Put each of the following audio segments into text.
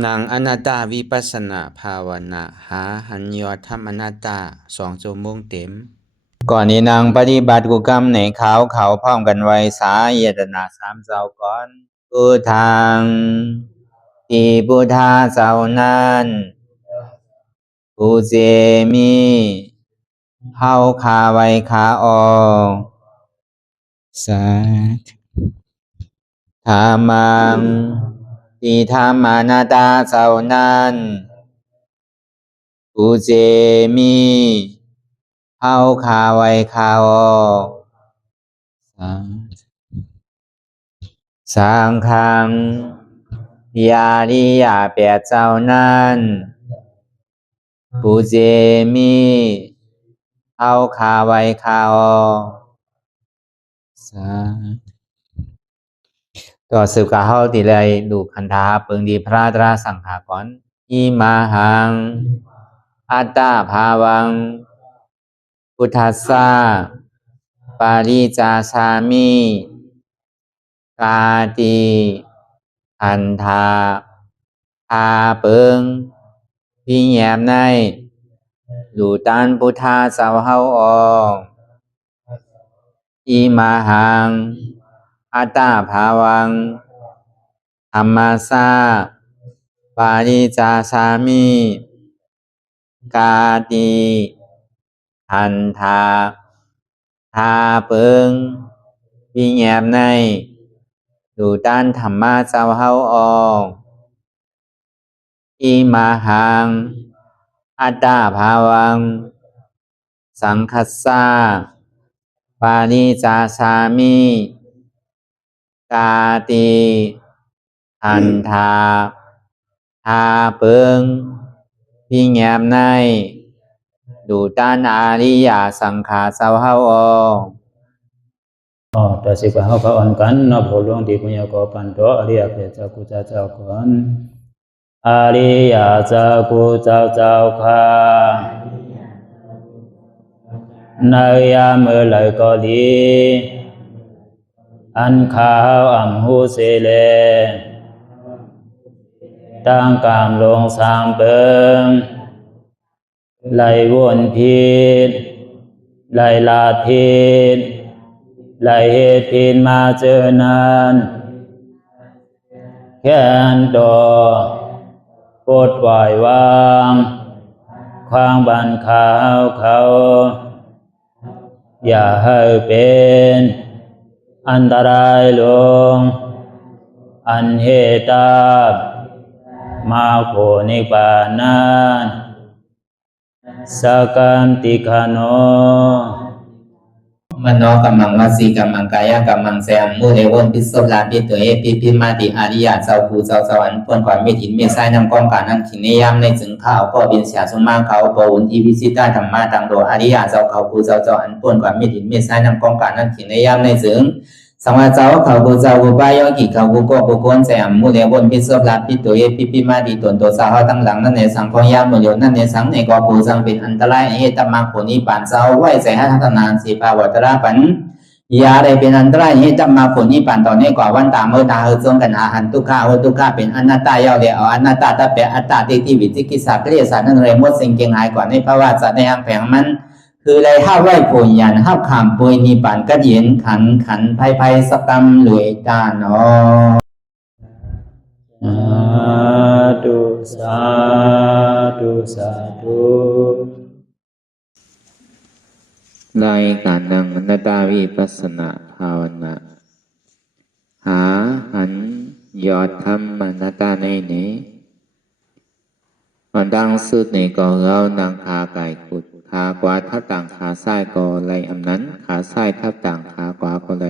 นางอนัตตาวิปัสสนาภาวนาหาหันยอดธรรมอนัตตา2 ชั่วโมงเต็มก่อนนี้นางปฏิบัติกุกรรมในเขาพร้อมกันไว้สาเยตนา3 เจ้าก่อนพุทธังที่พุทธาเจ้านั้นผู้เจมีเฮาคาไว้คาออกสาธุธรรมังที่ธรรมานาตาเจ้านั้นผู้เจมีเฮาคาไว้คาออกสังฆังยาริยาแปดเจ้านั้นผู้เจมีเฮาคาไว้คาออกต่อสืบกาเฮาติเลยดูคันธาเปิงดีพระตราสังขากรอิมาหังอัตตาภาวังพุทธัสสะปาริจาชามิกาติอันธาพาเปิงพี่แยมในดูตันพุทธาเจ้าเฮาออกอิมาหังอัตตาภาวังธรรมัสสะปาริจาชามิกาติอันธาพาเปิงพี่แยมในดูตันธรรมะเจ้าเฮาออกอิมาหังอัตตาภาวังสังคัสสะปาริจาชามิกาติอันธาพาเปิงพี่แยมในดูตันอาริยสังขารเจ้าเฮาออกต่อสิกว่าเฮาก็อ่อนกันเนาะผู้หลวงที่ปุญญาก็ปันโตอริยเจ้ากุเจ้าก่อนอริยเจ้ากุเจ้าค่ะในยามเมื่อไหร่ก็ดีอันข้าวอ่ำหูเสเลตั้งกามลงสามเปิงไหลวนพิษไหลลาพิษไหลเหตุพิษมาเจอนานแค่นดอปดปล่อยวางความบันขาวเขาอย่าให้เป็นอันตรายลงอันเหตุตามาโผนิปานันสกันติคโนมโนกัมมังวสีกัมมังกายกัมมังแสมมุเรวนพิศลาปิตัวเอปิพิมาติอาริยะเจ้าภูเจ้าสวรรค์พ้นความไม่ถินไม่ใช่นำกองการนั้นขินในยามในจึงข้าวก็บินเสียสมมาเขาปวุนทีวิสิตาธรรมะตังโดอาริยะเจ้าเขาภูเจ้าสวรรค์พ้นความไม่ถินไม่ใช่นำกองการนั้นขินในยามในจึงสังวาเจ้าเขาภูเจ้าภูปายอกิเขาภูก็ภูโกนแสมมุเรวนพิศลาปิตัวเอปิพิมาติตนตัวสาวตั้งหลังนั่นในสังพยามโยนั่นในสังในก็ภูสังเป็นอันตรายเหตุมรรคผลนิพพานเจ้าไหวใส่ให้ทัศนานสีภาวตระปันยาได้เป็นอันตรายให้จำมาผลนิพพานตอนนี้กว่าวันตามเมื่อตาเฮจงกันอาหันทุกข้าทุกข้าเป็นอนัตตาเยาเดียวอนัตตาตาเปอัตตาที่วิจิกิสาเกลียสานั่นเลยมดสิ่งเก่งหายกว่าในภาวะสัตว์ในอังแผงมันคือเลยห้าไหวผลยันห้าขามปุยนิพพานก็เย็นขันภัยสกรรมหลวยตาเนาะสาธุรายการนังอนัตตาวิปัสสนาภาวนาหาหันยอดธรรมอนัตตาในนี้มันดังสุดในก่อเรานางขาไก่ขุดขากวาทับต่างขาซ้ายก่อไรอำนั้นขาซ้ายทับต่างขากวาก็ไร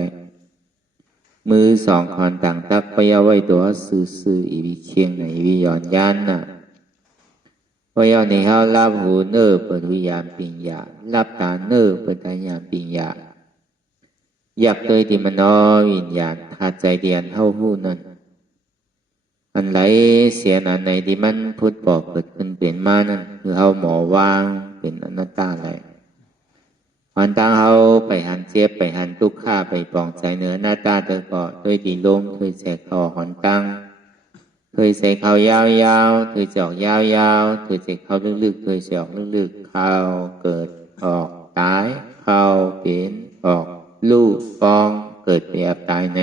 มือสองคอนต่างตักไปเอาไว้ตัวซื่ออีวิเชียงในวิย้อนยันน่ะพอยอนในเฮารับหูเนื้อเปิดวิญญาณปิญญารับตาเนื้อเปิดตาญาณปิญญาอยากเคยที่มันนอวิญญาณขาดใจเดียนเท่าหูนั้นอันไหลเสียอันไหนที่มันพุทธบอกเกิดขึ้นเปลี่ยนมานั่นคือเฮาหมอวางเป็นอนัตตาไหลอันตั้งเฮาไปหันเจ็บไปหันทุกข์ข้าไปปองใจเนื้อหน้าตาเตอก่อด้วยดีลมด้วยแสกคอหอนตั้ง เคยใส่เข้ายาวๆเคยจะออกยาวๆเคยใส่เข้าลึกๆเคยจะออกลึกๆเข้าเกิดออกตายเข้าเป็นออกลูกฟองเกิดแบบตายไหน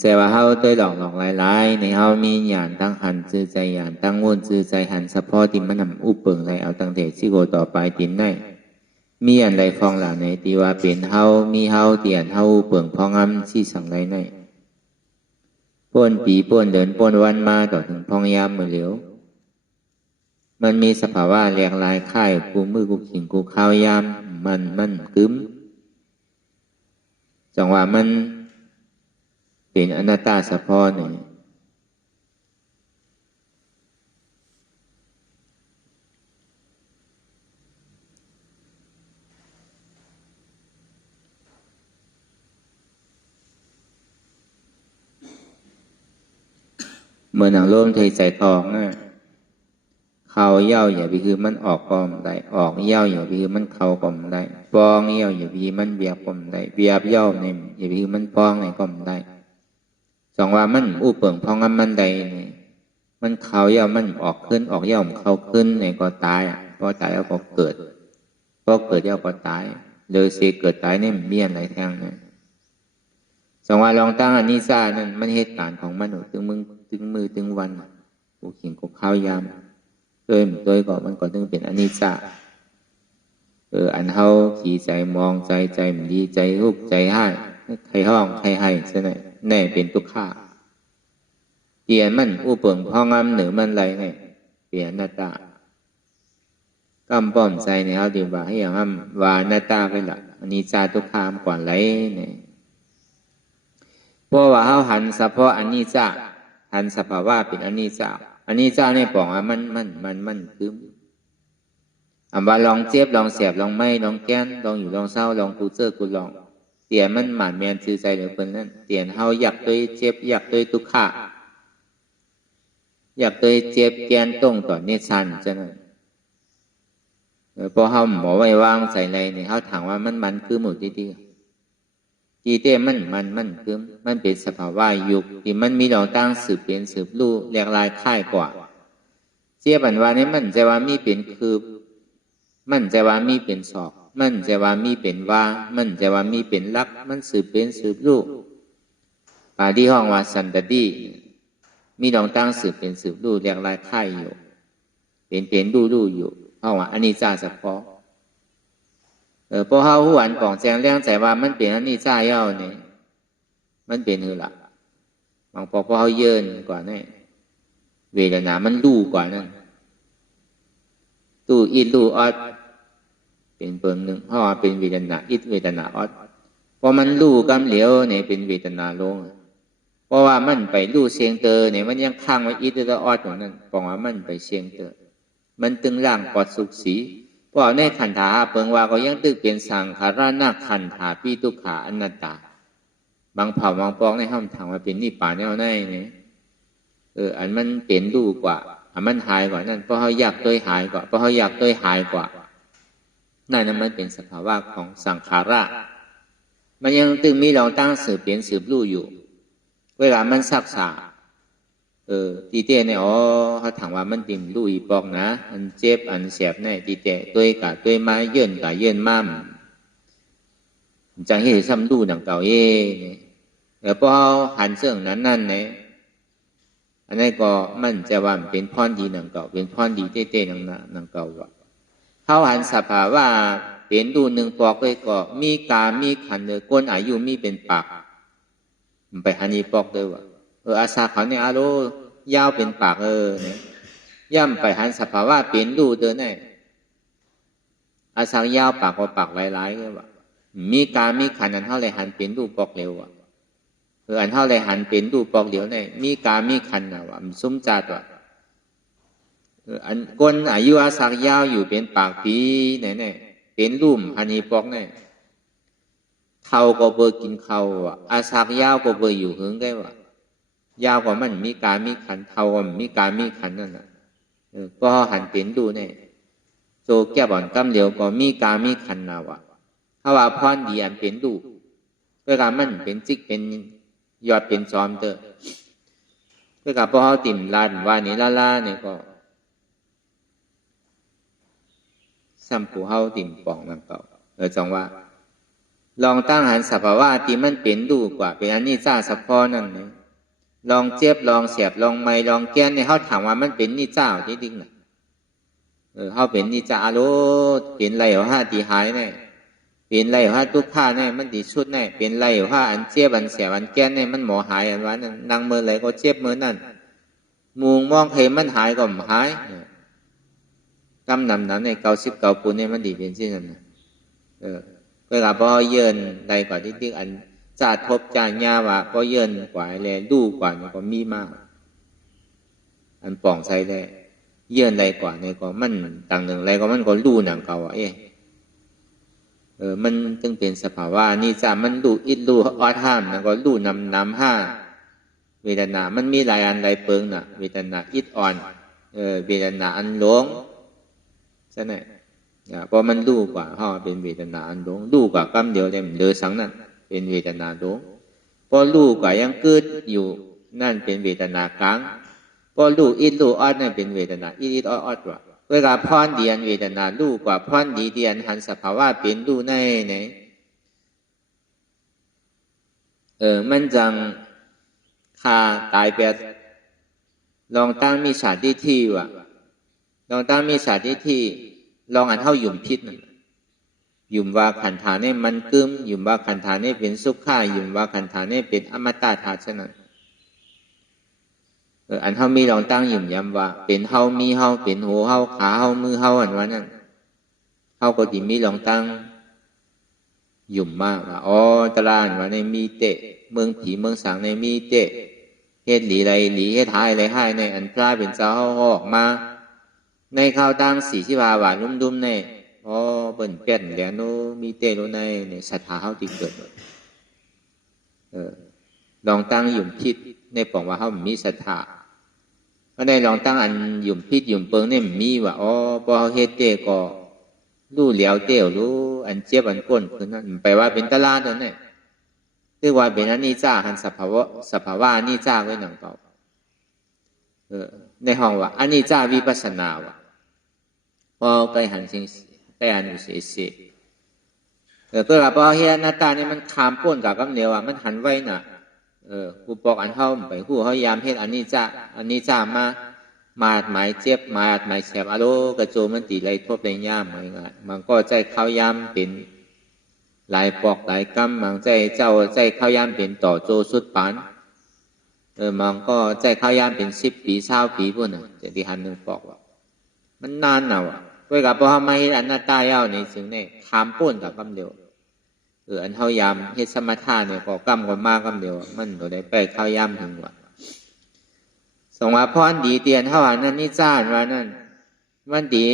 แต่ว่าเฮาตัวหลอกหลายๆในเฮามีญาณตั้งหันซื่อใจญาณตั้งวนซื่อใจหันเฉพาะที่มันนำอุปเปิงในเอาตั้งแต่สิโกต่อไปตินได้มีอันใดฟองหล่าในที่ว่าเป็นเฮามีเฮาเตียนเฮาเปิงพองอำที่สั่งไรในป้นปีป้นเดินป้นวันมาต่อถึงพองยามมือเหลียวมันมีสภาวะเรียกลายค่ายกูมือกูขิงกูข้าวยามมันกึ้มจังว่ามันเป็นอนัตตาเฉพาะหนึ่งเมื่อหนังร่มเทใส่ทองนะเขาเย่าอย่าไปคือมันออกกอมได้ออกเย่าอย่าไปคือมันเขากอมได้ปองเย่าอย่าไปคือมันเบียบกอมได้เบียบเย่าเนี่ยอย่าไปคือมันปองในกอมได้สองว่ามันอู้เปิงพองมันใดเนี่ยมันเขาเย่ามันออกขึ้นออกเย่ามันเขาขึ้นเนี่ยก็ตายพอตายแล้วก็เกิดพอเกิดเย่าก็ตายเลยเสียเกิดตายเนี่ยเมียนหลายทางเนี่ยสองว่าลองตั้งอันนี้ซ่านั่นมันเหตุการณ์ของมนุษย์ถึงมือถึงวันกูขิงกูข้าวยามโดยก็มันก็ต้องเป็นอนิจจาอันเฮาขี่ใจมองใจมันดีใจรูปใจให้ใครห้องใครให้ซะหน่อยแน่เป็นทุกข้าเตียนมันอู้เปิงพองำเหนือมันไรไงเปลี่ยนหน้าตากำป้อมใจเนี่ยเขาดีว่าให้อย่างนั้นว่าหน้าตาไปละอนิจจาทุกขามก่อนไรเนี่ยเพราะว่าเขาหันเฉพาะอนิจจาหันสภาวะเป็นอนิจจาอันนี้เจ้าในป่องมันคือว่าลองเจ็บลองเสียบลองไม่ลองแก้นลองอยู่ลองเศร้าลองกูเจอกูลองเตียนมันหมานแมนชื่อใจเหลือเพิ่นนั่นเตียนเฮาอยากด้วยเจ็บอยากด้วยทุกข์อยากด้วยเจ็บแกนต้งต่อเนชันจังนั้นพอเฮาหมอไว้วางใส่ในนี่เฮาถามว่ามันคือหมดดีจีเต้มันคือมันเป็นสภาวะยุคที่มันมีดอกตั้งสืบเป็นสืบลู่เรียกลายค่ายกว่าเสียบันว่านี้มันจะว่ามีเป็นคือมันจะว่ามีเป็นศอกมันจะว่ามีเป็นว่ามันจะว่ามีเป็นลักมันสืบเป็นสืบลู่ป่าที่ห้องว่าสันตติมีดอกตั้งสืบเป็นสืบลู่เรียกลายค่ายอยู่เป็นลู่อยู่ห้องว่าอนิจจาเฉพาะพอเฮาหวนของแจงเรื่องใจว่ามันเป็นอันนี้จ้าเย้าเนี่ยมันเป็นหือละบางพอเฮาเยินกว่านี่เวทนามันรู้กว่านั่นตู้อิดรู้ออดเป็นเปิงหนึ่งเพราะว่าเป็นเวทนาอิดเวทนาออดพอมันรู้กำเหลียวเนี่ยเป็นเวทนาลงเพราะว่ามันไปรู้เสียงเตอเนี่ยมันยังค้างไว้อิดแล้วออดของนั้นเพราะว่ามันไปเสียงเตอมันตึงร่างปอดสุขสีเพราะในขันธาเปิงว่าก็ยังตึกเป็นสังขารนาขันธาปีตุขาอนัตตาบางเผ่าบางปองในห้องถามว่าเป็นนิพพานแนวไหนเนี่ยอันมันเป็นรู้กว่าอันมันหายกว่านั่นเพราะเขาอยากด้วยหายกว่าเพราะเขาอยากด้วยหายกว่านั่นมันเป็นสภาวะของสังขาระมันยังตึงมีเราตั้งสืบเปลี่ยนสืบรู้อยู่เวลามันซักษาตีเต้เนี่ยเขาถามว่ามันติ่มรู้อีปอกนะอันเจ็บอันเสียบเนี่ยตีเต้ด้วยกับด้วยไม้เยื่นกับเยื่นม้ามจังเห็นซ้ำรู้ดังเก่าเนี่ยแต่พอหันเสื่องนั้นเนี่ยอันนี้ก็มันจะว่าเป็นพรดีดังเก่าเป็นพรดีเต้ๆดังเก่าว่าเขาหันสภาวะเป็นดูหนึ่งปอกเลยก็มีกามีขันเลยก้นอายุมีเป็นปากไปหันอีปอกเลยว่าอาสาเขาเนี่ยอาโลยาวเป็นปากเนี่ยย่ำไปหันสภาวะเป็นดูเดินเนี่ยอาสายาวปากว่าปากหลายๆเลยว่ามีการมีขันอันเท่าไรหันเป็นดูปอกเร็วอ่ะอันเท่าไรหันเป็นดูปอกเดียวเนี่ยมีการมีขันอ่ะว่ามันซุ้มจัดว่ะอันก้นอายุอาสายาวอยู่เป็นปากปีเนี่ยเป็นรุ่มหันอีปอกเนี่ยเขาก็เบอร์กินเขาอ่ะอาสายาวก็เบอร์อยู่หึงได้ว่ะยาวกว่ามันมีการมีขันเท่าว่ามีการมีขันนั่นน่ะก็หันเป็นดูเนี่ยโจแก้บ่อนกำเหลียวก็มีการมีขันน่ะว่ะถ้าว่าพรดีอันเป็นดูเวลามันเป็นจิกเป็นยอดเป็นจอมเตอ ก็กับพอเขาติ่มลาดว่านี่ล่าเนี่ยก็ซ้ำผู้เฮาติ่มป่องนั่นเก่าจังว่าลองตั้งหันสภาวะที่มันเป็นดูกว่าเป็นอันนี้จ้าสะพอนั่นนะลองเจ็บลองเสียบลองไม้ลองแก้นเนี่ยเขาถามว่ามันเป็นนี่เจ้าจริงๆนะเขาเป็นนี่จ้าโลเป็นไรเหรอฮะตีหายเนี่ยเป็นไรเหรอฮะทุกข้าเนี่ยมันดีชุดเนี่ยเป็นไรเหรอฮะอันเจ็บอันเสียบอันแก้นเนี่ยมันหมอหายอันว่านั่นนางเมื่อไรก็เจ็บเมื่อนั่นมุงมองเห็นมันหายก็หายกำนำนั้นใน99 ปูนเนี่ยมันดีเป็นเช่นนั้นเวลาพอเยินใดกว่าที่อันจ่าทบจ่าญาว่าพอเยินกว่าแลดูกว่าก็มีมากอันป่องใส่ได้เยินใดกว่าเนี่ยก็มันต่างหนึ่งอะไรก็มันก็รู้หนังเก่ามันจึงเป็นสภาวะนี่จะมันรู้อิดรู้ออดห้ามนะก็รู้นำห้าเวทนามันมีหลายอันหลายเปิงน่ะเวทนาอิดอ่อนเวทนาอันหลงใช่ไหมพอมันรู้กว่าเขาเป็นเวทนาอันหลงรู้กว่ากำเดียวเลยมันเดือสังนั่นเป็นเวทนาหลงพอรู้กว่ายังเกิดอยู่นั่นเป็นเวทนากลางพอรู้อิดรู้ออดนั่นเป็นเวทนาอิดออดว่าเวลาพรเดียนเวทนารู้กว่าพรดีเดียนหันสภาวะเป็นรู้ในไหนมันจังคาตายแบบลองตั้งมีสาธิที่ว่ะลองตั้งมีสาธิที่ลองอันเท่าหยุ่มพิษนั่นหยุ่มว่าขันธาเนี่ยมันกึมหยุ่มว่าขันธาเนี่ยเป็นสุขาหยุ่มว่าขันธาเนี่ยเป็นอมตะธาตุนั้นอันเท่ามีลองตั้งหยุ่มย้ำว่าเป็นเท่ามีเท่าเป็นหัวเท่าขาเท่ามือเท่าอันว่านั่นเท่าก็ที่มีลองตั้งหยุ่มมากว่าอ๋อตลาดว่าในมีเตะเมืองผีเมืองสังในมีเตะเฮ็ดหลีไรหลีเฮ็ดหายอะไรให้ในอันพระเป็นเจ้าออกมาในข้าวตั้ง45 บาทลุ่มๆในอ๋อเปิ่นแก่นแล้วโนมีเตะโนในศรัทธาเฮาที่เกิดลองตั้งหยุ่มพิษในป่องว่าเฮามีศรัทธาก็ได้ลองตั้งอันหยุ่มพิษหยุ่มเปิงเนี่ยมีว่าอ๋อพอเฮาเฮ็ดเตะก็รู้เหลียวเตะรู้อันเจ็บอันก้นคือนั่นไปว่าเป็นตลาดนั่นแหละคือว่าเป็นอันนี้จ้าหันสภาวะนี่จ้าไว้หนังเก่าในห้องว่าอันนี้จ้าวิปัสสนาว่ะพอไปหันสิ่งไปหันอยู่เสียเพื่อพอเฮียหน้าตาเนี่ยมันคามป้นกับกำเนียวอ่ะมันหันไว้น่ะกูบอกอันเท่าไปกูเขายามเฮ็ดอันนี้จ้ามาหมายเจ็บหมายแฉบอโลกระโจมันตีไรทบไรย่ามอะไรเงี้ยมันก็ใจเข้ายามเป็นหลายปอกหลายกำมันใจเข้ายามเป็นต่อโจสุดปานมันก็ใจเข้ายามเป็น10 ปี20 ปีพุ่นน่ะจะที่หันหนึ่งปอกว่ามันนานน่ะว่ะเวลาพอมาเฮ็ดอันหน้าตาเย้านี่ถึงเนี่ยคามป้นกับกำเดียวอันเข้ายามเฮ็ดสมถะเนี่ยก็กำกันมากกำเดียวมันตัวได้ไปเข้ายามถึงว่าสงว่าพรดีเตียนเฮาอันนั้นนี่จ้าว่านั่นมันดี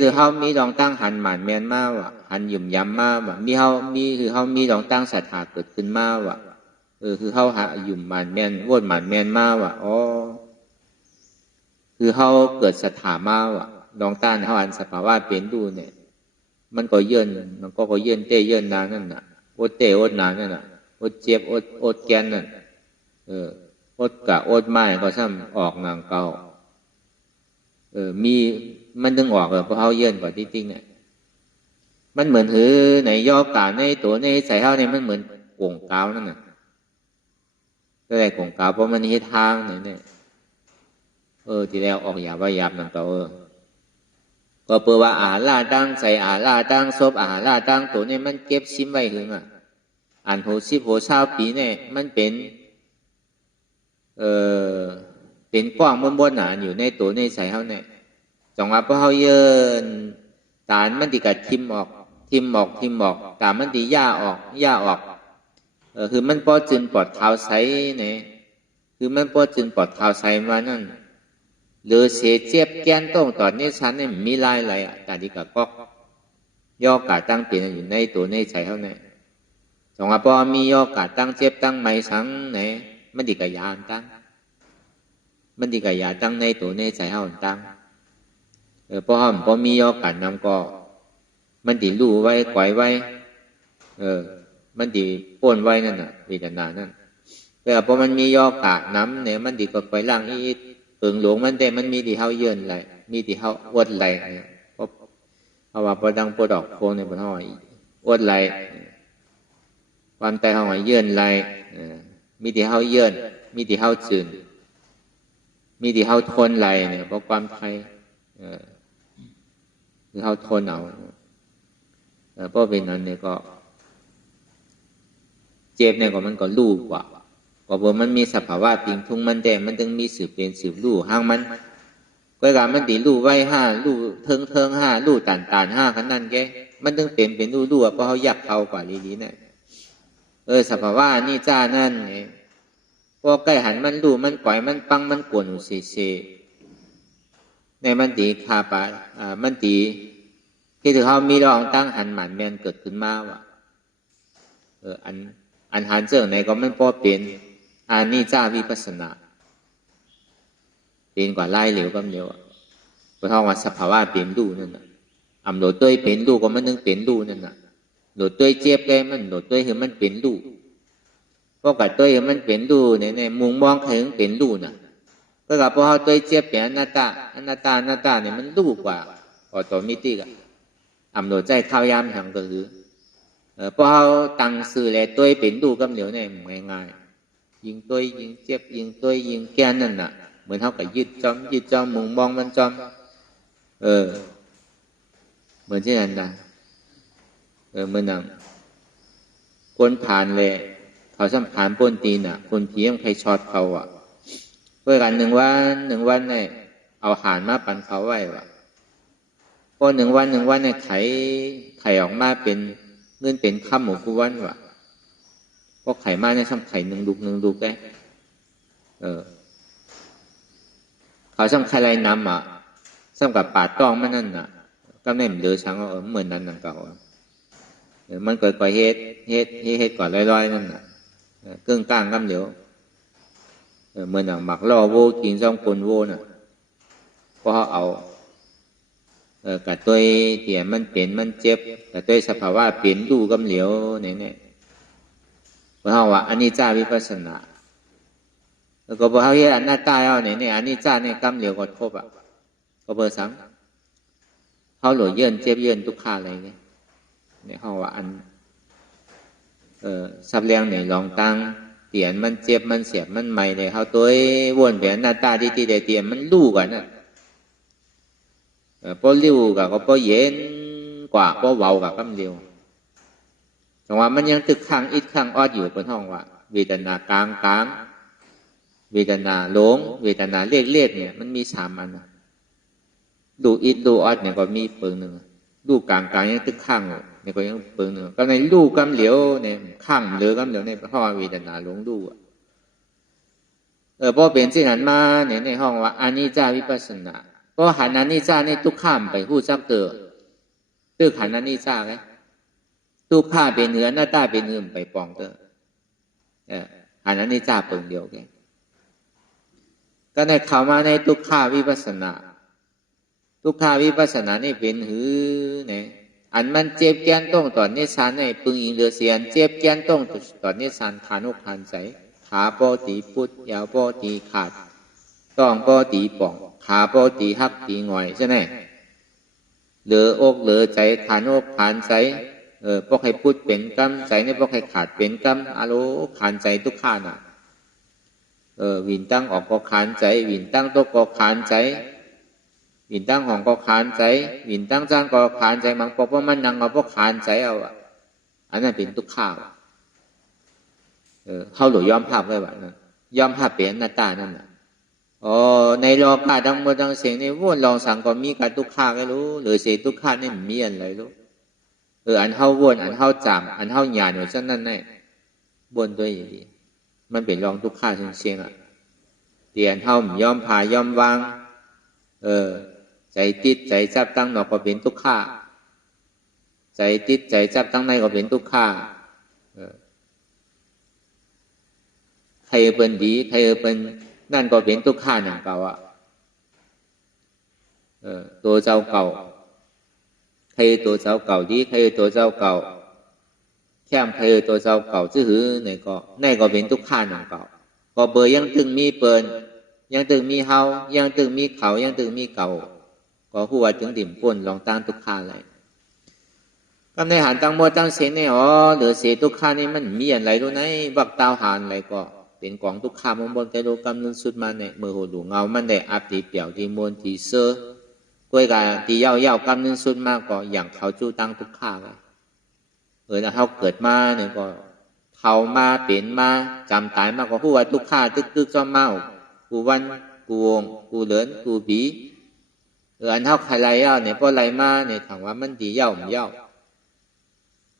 หรือเฮามีลองตั้งหันหมานแม่นมาว่ะหันหยุ่มย้ำมาว่ะคือเฮามีลองตั้งศรัทธาเกิดขึ้นมาว่ะคือเฮาหาหยุ่มหมานแม่นโวดหมานแม่นมาว่ะอ๋อคือเฮาเกิดศรัทธามาว่ะลองตั้งเฮาอันสภาวะเป็นดูเนี่ยมันก็เยินมันก็เยินเตเยินนานั่นน่ะอดเตอดนานั่นน่ะอดเจ็บอดแกนนั่นอดกะอดไม้ก็ซ้ำออกนางเก่ามีมันดึงออกเพราะเฮาเยินกว่าที่จริงเนี่ยมันเหมือนถือในย่อกาในตัวในใส่เฮาเนี่ยมันเหมือนกงกาวนั่นน่ะก็ได้กงกาวเพราะมันเฮ็ดทางเนี่ยที่แล้วออกหยาบว่าหยาบนางเก่าก็เปิดว่าอาหารล่าตั้งใส่อาหารล่าตั้งซบอาหารล่าตั้งตัวเนี่ยมันเก็บซิมไว้ถึงอ่าน60-20 ปีเนี่ยมันเป็นกว้างบนหนาอยู่ในตัวในใส่เฮาเนี่ยจังว่าพอเฮาเยินตามันติกัดทิมออกตามันติย่าออกคือมันพอจึนปลอดเท้าใสเนี่ยคือมันพอจึนปลอดเท้าใสมานั่นหรือเสียเจ็บแกนต้องตอนนี้ฉันเนี่ยมีลายอะไรแต่ที่กับก็ย่อกาตั้งเปลี่ยนอยู่ในตัวในใส่เฮาเนี่ยจังว่าพอมีย่อกาตั้งเจ็บตั้งไม่สังเนี่ยมันติกัดยานตั้งมันติกัดยาตั้งในตัวในใส่เฮาตั้งพอมีย่อกันนำก็มันติรู้ไว้ก่อยไว้มันติป้นไว้นั่นน่ะเวทนานั่น เพราะมันมียอกากน้ำเนี่ยมันดีกว่าไปล่างอีกเปิงหลวงมันได้มันมีที่เฮาเยินไหลมีที่เฮาอดไหลเพราะว่าพอดังพอดอกโพในบนห้อยอดไหลความใจห้อยเยินไหลมีที่เฮาเยินมีที่เฮาจืนมีที่เฮาทนไหลเนี่ยเพราะความไทยคือเฮาทนเอาเพราะเป็นนั้นเนี่ยก็เจ็บเนี่ยก็มันก็รู้กว่ามันมีสภาวะปิงทุ่งมันแดงมันจึงมีสืบเป็นสืบรู้ห้างมันก็การมันตีรู้ไว้ห้ารู้เทิงห้ารู้ต่านห้าขนาดแกมันจึงเป็นรู้เพราะเขาอยากเข้ากว่าลีๆเนี่ยสภาวะนี่จ้านั่นไงพอใกล้หันมันรู้มันปล่อยมันปังมันกวนเสในมันตีคาปะมันตีที่ถือเขามีรองตั้งหันหมันแมนเกิดขึ้นมาว่ะอันหันเจิงในก็มันพอเป็นอันนี้จ้าวิปัสสนาเป็นกว่าไล่เหลวก็เหลวเพราะว่าสภาวะเป็นรู้นั่นน่ะอำโหลดด้วยเป็นรู้ก็มันนึงเป็นรู้นั่นน่ะโหลดด้วยเจ็บแกมันโหลดด้วยคือมันเป็นรู้เพราะกับด้วยมันเป็นรู้เนี่ยมุงมองใครถึงเป็นรู้น่ะก็กับเพราะเขาด้วยเจ็บเป็นอนัตตาเนี่ยมันรู้กว่าออโตมิติกะอำโหลดใจข้าวยามทางก็คือเพราะเขาตั้งสื่อแลด้วยเป็นรู้ก็เหลวเนี่ยง่ายยิงตัวยิงเจ็บยิงตัวยิงแกนนั่นน่ะเหมือนเท่ากับยึดจอมมุงมองมันจอมเหมือนที่นั่นนะเมื่อนั่งคนผ่านเลยเขาสัมผ่านป้นตีนอ่ะคนผียังใครช็อตเขาอ่ะเพื่อกัน1 วันเนี่ยเอาหารมาปั่นเขาไว้ว่ะพอ1 วันเนี่ยไข่ออกมาเป็นเงินเป็นข้ามหมูกุวันว่ะพวกไข่มาเนี่ยซ้ำไข่1 ลูกได้เขาซ้ำไข่ไรน้ำอ่ะซ้ำกับปาดต้องมันนั่นน่ะก็ไม่เหมือนเดิมช้างเหมือนนั้นนั่นเก่ามันเกิดก่อเฮ็ดก่อนลอยๆนั่นน่ะกึ่งกลางก็เดี๋ยวเหมือนหมักล่อโวกินซ่อมคนโวน่ะเพราะเอากับตัวเถี่ยมันเป็นมันเจ็บกับตัวสภาวะเปลี่ยนดูกำเหลียวเนี่ยเพราะว่าอันนี้จ้าวิปัสสนาแล้วก็บอกเขาเห็นอันหน้าตาเอาเนี่ยอันนี้จ้าเนี่ยกำเหลียวกดครบอ่ะก็เบอร์สังเขาหลวเยินเจ็บเยินทุกข้าอะไรเนี่ยเขาว่าอันสับเลียงเนี่ยลองตั้งเตียนมันเจ็บมันเสียบมันใหม่เลยเขาตัววนเปลี่ยนหน้าตาที่ได้เตียนมันลู่กันน่ะพอริ้วกับก็พอเย็นกว่าพอเบากับกำเลียวแต่ว่ามันยังตึกข้างอิดข้างออดอยู่บนห้องว่าเวทนากลางเวทนาหลงเวทนาเรียกเนี่ยมันมี3 อันดูอิดดูออดเนี่ยก็มีเปิงหนึ่งดูกลางยังตึกข้างเนี่ยก็ยังเปิงหนึ่งก็ในดูกำเหลียวเนี่ยข้างเหลือกำเหลียวในเพราะว่าเวทนาหลงดูพอเป็นสิ่งนั้นมาเนี่ยในห้องว่าอานิจจาวิปัสสนาเพราะหันอานิจจาในทุกข้ามไปพูดซักเตอตึกหันอานิจจาไงทุกข้าเป็นเนื้อหน้าตาเป็นเนื้อไปปองเตอหันอานิจจาเปิงเดียวแกก็ในเข้ามาในทุกข้าวิปัสสนาทุกขาวิปัสสนานี่เป็นหือเนี่ยอันมันเจ็บแกนต้องตอนนี้สานในปึงอิงเดือเสียนเจ็บแกนต้องตอนนี้สานขานุขันใจขาปอตีพุดยาวปอตีขาดต้องปอตีป่องขาปอตีหักตีหน่อยใช่ไหมเหลืออกเหลือใจขานุขันใจพวกให้พุดเป็นกำใจนี่พวกให้ขาดเป็นกำอารมณ์ขันใจทุกขาน่ะวินตั้งออกก็ขันใจวินตั้งตกก็ขันใจวินตั้งของก็ขานใจวินตั้งจานก็ขานใจมังปกว่ามันนั่งเอาพวกขานใจเอาอันนั้นเป็นทุกข้าวเขาหลุดยอมภาพไว้แบบนั้นยอมภาพเปลี่ยนหน้าตานั่นน่ะในโลกาทั้งหมดทั้งเสียงในวนลองสั่งก็มีการทุกข้าก็รู้หรือเสียทุกข้านี่มีอะไรรู้อันเท่าวนอันเท่าจำอันเท่าหยาดอยู่เช่นนั้นแน่บนด้วยอย่างนี้มันเป็นรองทุกข้าเชียงอ่ะเตียนเท่ายอมผ่ายอมวางใจติดใจจับตั้งนอกก็เป็นทุกข้าใจติดใจจับตั้งในก็เป็นทุกข้าใครเป็นดีใครเป็นนั่นก็เป็นทุกข้าอย่างเก่าตัวเจ้าเก่าใครตัวเจ้าเก่าดีใครตัวเจ้าเก่าแค่ใครตัวเจ้าเก่าซื่อหือในก็เป็นทุกข้าอย่างเก่า ก็เบอร์ยังตึงมีเปินยังตึงมีเฮายังตึงมีเขายังตึงมีเก่าก็ผู้ว่าถึงดิ่มป่นลองตั้งทุกข้าเลยก็ในหันตั้งโมตั้งเสนเนี่ยหรือเสทุกข้านี่มันมีอะไรรู้ไหนบักตาวหานอะไรก็เป็นกองทุกข้ามบนแต่โลกำนึงสุดมาเนี่ยมือหูดูเงามันได้อับตีเปี่ยวตีมวนตีเสื้อก้วยกาตีเย้ากำนึงสุดมากก็อย่างเขาจู้ตั้งทุกข้าเลยแล้วเขาเกิดมาเนี่ยก็เขามาเป็นมาจำตายมากกว่าผู้ว่าทุกข้าตึกๆจอมเมากูวันกูวงกูเหลินกูบีอันเท่าใครไรเนี่ยพอไรมาเนี่ยถามว่ามันดีเย้าไม่เย้า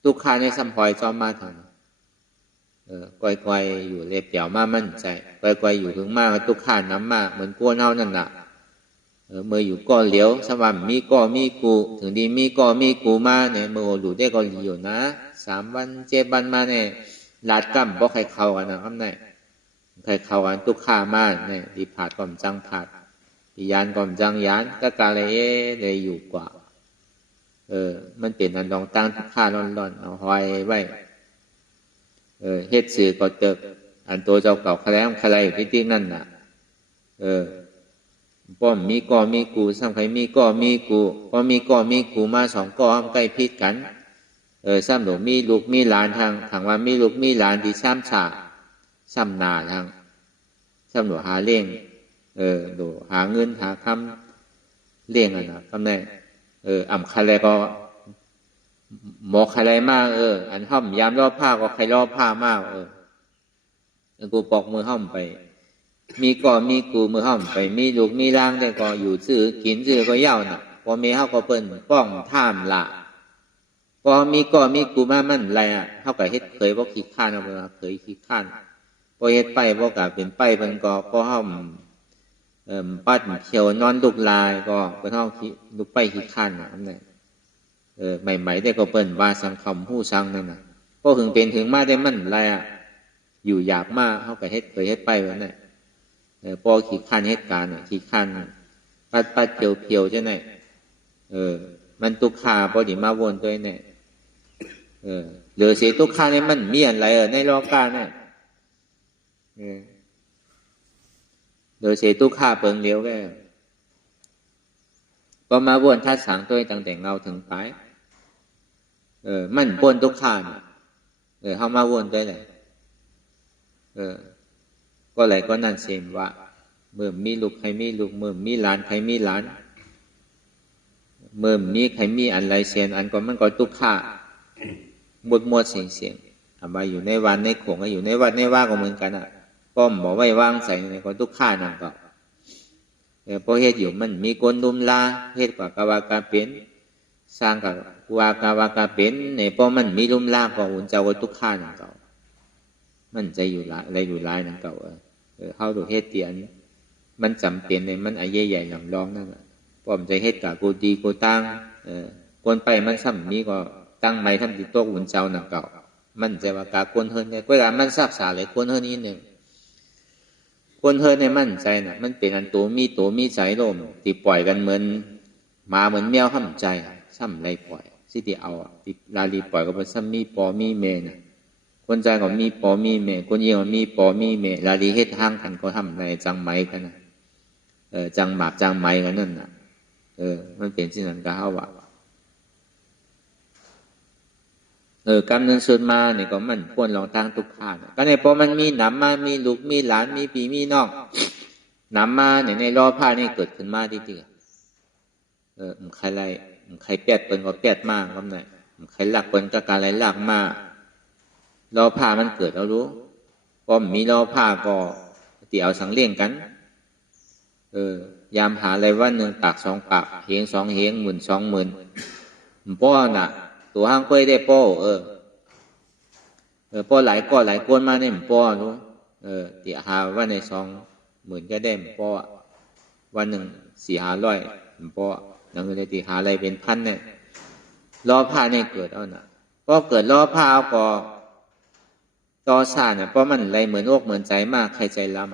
ทุกข้าในสัมพอยจอมมาทางก้อยๆอยู่เล็บเปี่ยวมามั่นใจก้อยๆอยู่ถึงมากทุกข้าน้ำมาเหมือนกลัวเน่านั่นน่ะเมื่ออยู่ก็เหลียวสว่างมีก็มีกูถึงดีมีก็มีกูมาเนี่ยเมื่อดูได้ก็อยู่นะ3 วัน7 วันมาเนี่ยลาดกั้มเพราะใครเข้ากันนะครับเนี่ยใครเข้ากันทุกข้ามาเนี่ยดีผาดก่อมจังผาดดียานก่อมจังยานก็กาเลยอยู่กว่ามันเป็นอันดองตั้งทุกข้าร้อนๆเอาหอยไว้เฮ็ดสื่อก็เติกอันตัวเจ้าเก่าใครแล้วใครอยู่ที่นั่นน่ะป้อมมีก็มีกูซ้ำใครมีก็มีกูพอมีก็มีกูมา2 ก้อใกล้พิษกันซ้ำหนูมีลูกมีหลานทางว่ามีลูกมีหลานที่ซ้ำฉาซ้ำนาทางซ้ำหนูหาเลี้ยงหนูหาเงินหาคำเลี้ยงอ่ะนะคำไหนอ่ำใครก็หมอใครมากอันห้อมยามรอบผ้าก็ใครรอบผ้ามากกูปอกมือห้อมไปมีก็มีกูมือห้อมไปมีลูกมีร่างได้ก็อยู่ซื้อกินซื้อก็เย้าน่ะพอมีเฮาก็เปิ้นป้องท่ามละพอมีก็มีกูมามันอะไรเฮาก็เฮ็ดเคยบ่ขี้ข้านเอาบ่เคยขี้ข้านพอเฮ็ดไปบ่ก็เป็นไปเพิ่นก็พอเฮาปัดเขียวนอนลุกลายก็เพิ่นเฮาลุกไปขี้ข้านน่ะอันนั้นใหม่ๆได้ก็เปิ้นว่าสังคำฮู้สังนั่นน่ะพอถึงเป็นถึงมาได้มันอะไรอยู่หยาบมากเฮาก็เฮ็ดเคยเฮ็ดไปว่านั่นพอขี้ข้านเหตุการณ์ขี้ข้านปัดเพียวๆจังได๋มันทุกข์พอดีมาวนตัวเนี่ยเหลือเสียทุกข์นี่มันมีอะไรในโลกาเนี่ยเหลือเสียทุกข์เปิงเลี้ยวแกพอมาวนทัดสังตัวตั้งแต่เงาถึงปลายมันปนทุกข์เฮามาวนตัวเลยก็ไหลก็นั่นเสมว่าเมื่อมีลูกใครมีลูกเมื่อมีหลานใครมีหลานเมื่อมีใครมีอันไรเสียนอันก็มันก็ทุกข์มดเสียงทำไมอยู่ในวันในโขงอยู่ในวัดในว่าก็เหมือนกันป้อมบอกไว้วางใส่ในก็ทุกข์นั่นก็เพราะเหตุอยู่มันมีคนดุมลาเหตุกว่ากาวากาเป็นสร้างกับวากาเป็นเนี่ยเพราะมันมีดุมลาก็อุ่นเจ้าก็ทุกข์นั่นก็มันใจอยู่หลายอะไรอยู่หลายนั่นก็เข้าดูเหตุเตียนมันจำเป็นเลยมันไอ้ใหญ่ๆหลังร้องนั่นแหละป้อมใจเหตุกับกูดีกูตั้งคนไปมันซ้ำนี้ก็ตั้งไม่ทำติดตัวหุ่นเจ้าหนังเก่ามันใจว่ากาคนเฮินเนี่ยก็อย่างมันทราบสาเลยคนเฮินนี้เนี่ยคนเฮินในมั่นใจน่ะมันเป็นอันตัวมีใจลมติปล่อยกันเหมือนหมาเหมือนแมวห้ำใจซ้ำไรปล่อยสิที่เอาติลาลีปล่อยก็เป็นซ้ำมีปอมีเมนคนใจก็มีปอมีเมคนเยี่ยมมีปอมีเมลาลีเฮ็ดห้างกันก็ทำในจังไม้กันนะจังหมาบจังไม้กันนั่นน่ะมันเป็นสิ่งนั้นก็เฮาว่ากำเนิดสุดมาเนี่ยก็มันควรลองทางทุกข้าก็ในพอมันมีหนำมามีลูกมีหลานมีพี่มีน้องหนำมาเนี่ยในรอผ้านี่เกิดขึ้นมาที่ใครไรใครแปดเปิ้นก็แปดมากครับเนี่ยใครหลักเปิ้นก็การไรหลักมารอผ้ามันเกิดเรารู้พอมีรอผ้าก็ตีเอาสังเลี้ยงกันยามหาอะไรว่า1 ปาก 2 ปากเฮง2 เฮง10,000 ป้อน่ะตัวห้างเป้ยได้ป้อป้อหลายคนมาเนี่ยป้อรู้ตีหาว่าใน20,000ก็ได้ป้อวันหนึ่ง400-500ป้อนั่นก็เลยตีหาอะไรเป็นพันเนี่ยรอผ้าเนี่ยเกิดเอาน่ะพอเกิดรอผ้าเอาก็ต่อสาเนี่ยเพราะมันอะไรเหมือนอกเหมือนใจมากใครใจล้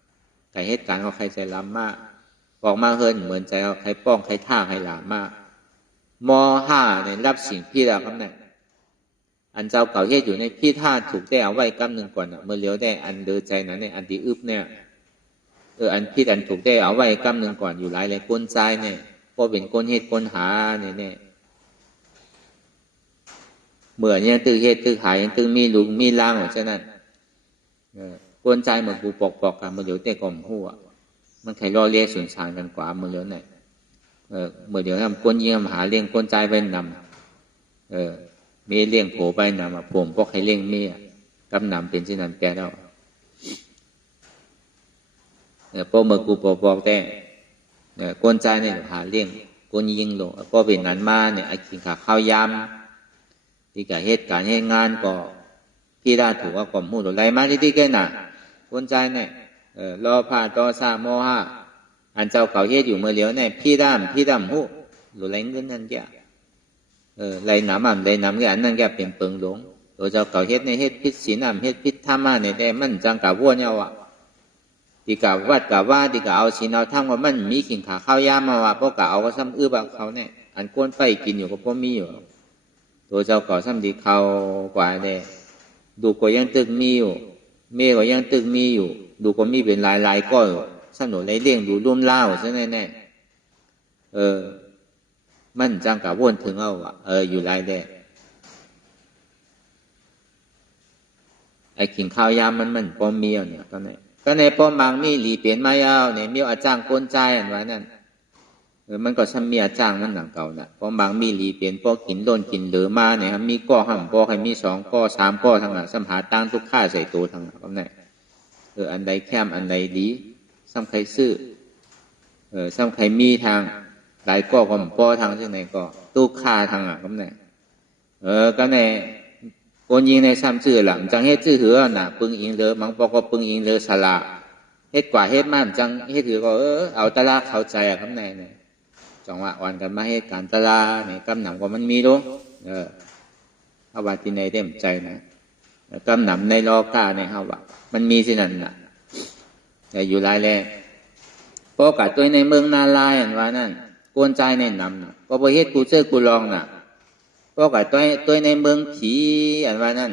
ำแต่เหตุการณ์เอาใครใจล้ำมากบอกมาเฮินเหมือนใจเอาใครป้องใครท่าใครหลามากม.5เนี่ยรับสิ่งพี่แล้วครับเนี่ย อันเจ้าเก่าเฮ็ดอยู่ในพี่ท่าถูกได้เอาไว้กำหนึ่งก่อนเมื่อเลี้ยวได้อันเดือใจนั้นในอันที่อึบเนี่ยอันพี่อันถูกได้เอาไว้กำหนึ่งก่อนอยู่หลายเลยก้นใจเนี่ยพอเป็นก้นเฮ็ดก้นหาเนี่ยเมื่อเนี่ยตื้อเฮ็ดตื้อหายตื้อมีลุงมีล่างของฉะนั้นก้นใจเหมือนกูปอกกันเมื่อเลี้ยวแต่ก่อมหัวมันใครรอเลี้ยส่วนสางกันกว่าเมื่อเลี้ยวเนี่ยเมื่อเดี๋ยวทำก้นเยี่ยมหาเลี้ยงก้นใจไปนำมีเลี้ยงโผไปนำผมพวกให้เลี้ยงเมียกำนำเป็นที่นั่นแกแล้วพอเมื่อกูบอกแต่ก้นใจเนี่ยหาเลี้ยงก้นยิงลงก็เป็นนั้นมาเนี่ยไอ้กินข้าวยำที่กับเหตุการณ์เหตุงานก็พี่ได้ถูกว่าก่อมหูหรือไรมาที่แกน่ะก้นใจเนี่ยรอผ่าต่อซาโมหะอันเจ้าเขาเฮ็ดอยู่เมื่อเลี้ยวเนี่ยพี่ดำหูหรือไรเงินนั่นแกไรหนามไรหนามแกอันนั่นแกเป็นเปิงหลงตัวเจ้าเขาเฮ็ดในเฮ็ดพิษศีลเฮ็ดพิษธรรมะเนี่ยแต่มันจังกับวัวเนี่ยว่ะที่กับวัดกับว่าที่กับเอาศีลเอาธรรมว่ามันมีขิงขาข้าวยามาว่าเพราะกับเอาก็ซ้ำอื้อบังเขาเนี่ยอันก้นไปกินอยู่ก็เพราะมีอยู่ตัวเจ้าเขาซ้ำดีเขากว่าเนี่ยดูก็ยังตึกมีอยู่เมฆก็ยังตึกมีอยู่ดูก็มีเป็นลายก็สนุนไรเลี้ยงดูร่วมเล่าใช่แน่มันจังกับวนถึงเอาอยู่ลายแดงไอ้ขิงข้าวยามมันปอมเมียวเนี่ยก็ในปอมบางมีหลีเปลี่ยนมายาวเนี่ยมีอาจารย์ก้นใจอันว่านั่นมันก็ช่ำมีอาจารย์มันหนังเก่าน่ะปอมบางมีหลีเปลี่ยนปอกินโดนกินเหลือมาเนี่ยมีก้อห่ำปอใครมี2ก้อ3ก้อทั้งนั้นสัมหาตั้งทุกข้าใส่ตัวทั้งนั้นก็เนี่ยอันใดแคมอันใดดีซ้ำใครซื้อซ้ำใครมีทางหลายก้อก็ปอทางที่ไหนก็ตู้ค่าทางอ่ะก็เนี่ยก็ในคนยิงในซ้ำชื่อหลังจังเฮ็ดชื่อหือน่ะปึงอิงเลยมังปอก็ปึงอิงเลยสละเฮ็ดกว่าเฮ็ดมันจังเฮ็ดหือก็เอาตะลาเข้าใจอ่ะคำไหนเนี่ยจังหวะวันกันมาเฮ็ดการตะลาเนี่ยกำหนำก็มันมีรู้เอาว่าที่ในเต็มใจนะกำหนำในโลกาในเฮาว่ามันมีสินั่นน่ะแต่อยู่หลายแลเพราะกับตัวในเมืองนาลายอันว่านั่นกวนใจในนำน่ะก็บ่เฮ็ดกูเจอกูลองน่ะเพราะกับตัวในเมืองผีอันว่านั่น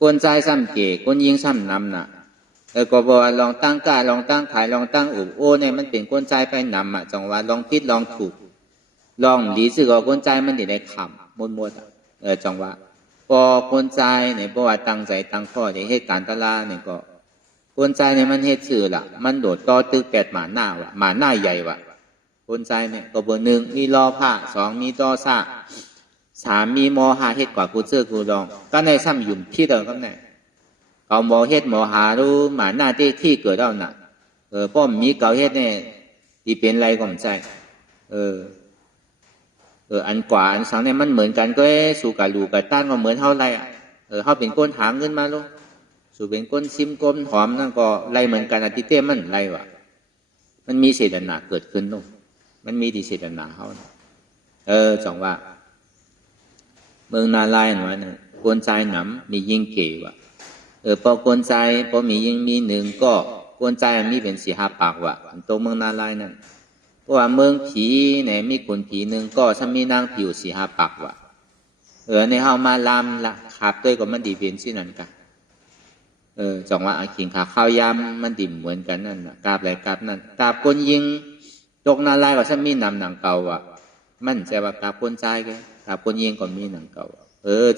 กวนใจซ้ำเก๋กวนยิงซ้ำนำน่ะก็บอกว่าลองตั้งกล้าลองตั้งขายลองตั้งอุบโอ้เนี่ยมันเป็นกวนใจไปนำจังว่าลองผิดลองถูกลองดีสึกว่ากวนใจมันได้ขำมดจังว่าพอกวนใจเนี่ยเพราะว่าตั้งใจตั้งข้อในเหตุการณ์ตะลาเนี่ยก็กวนใจเนี่ยมันเฮ็ดชื่อล่ะมันโดดต่อตึก8หมาหน้าว่ะหมาหน้าใหญ่ว่ะคนใจเนี่ยก็เบอร์1มีรอผ้า2มีต่อซ่า3มีมอหาเฮ็ดกว่ากูเจอกูลองก็ในซ้ำยุ่มที่เดิมก็เนี่ยเขามอเฮ็ดมอหารู้หมาหน้าที่เกิดเอาน่ะป้อมมีเก่าเฮ็ดเนี่ยที่เป็นไรก็ไม่ใช่อันกว่าอันสังเนี่ยมันเหมือนกันก็สู่กับลูกกับต้านก็เหมือนเท่าไรเฮาเป็นก้นหาเงินมาลูกสู่เป็นก้นซิมก้นหอมนั่นก็ไรเหมือนกันอธิเต้มันไรวะมันมีเศษหนาเกิดขึ้นลูกมันมีที่เศษหนาเขาจังว่าเมืองนาลายอันว่าเนี่ยกวนใจหนำมียิ่งเก๋ว่ะพอกวนใจพอมียิ่งมี1ก็กวนใจมีเป็น4-5ปากว่ะอันโตเมืองนาลายนั่นเพราะว่าเมืองผีเนี่ยมีคนผี1ก็ถ้ามีนางผีอยู่4-5ปากว่ะในเฮามาลามละขาบด้วยก็มันดีเป็นสินั่นกันจังว่าขิงขาข้าวยำมันดิ่มเหมือนกันนั่นน่ะกราบไหลกราบนั่นกราบคนยิงตกนาลายก็ถ้ามีนำหนังเก่าว่ะมันจะว่ากราบคนใจกันกราบคนยิงก็มีหนังเก่า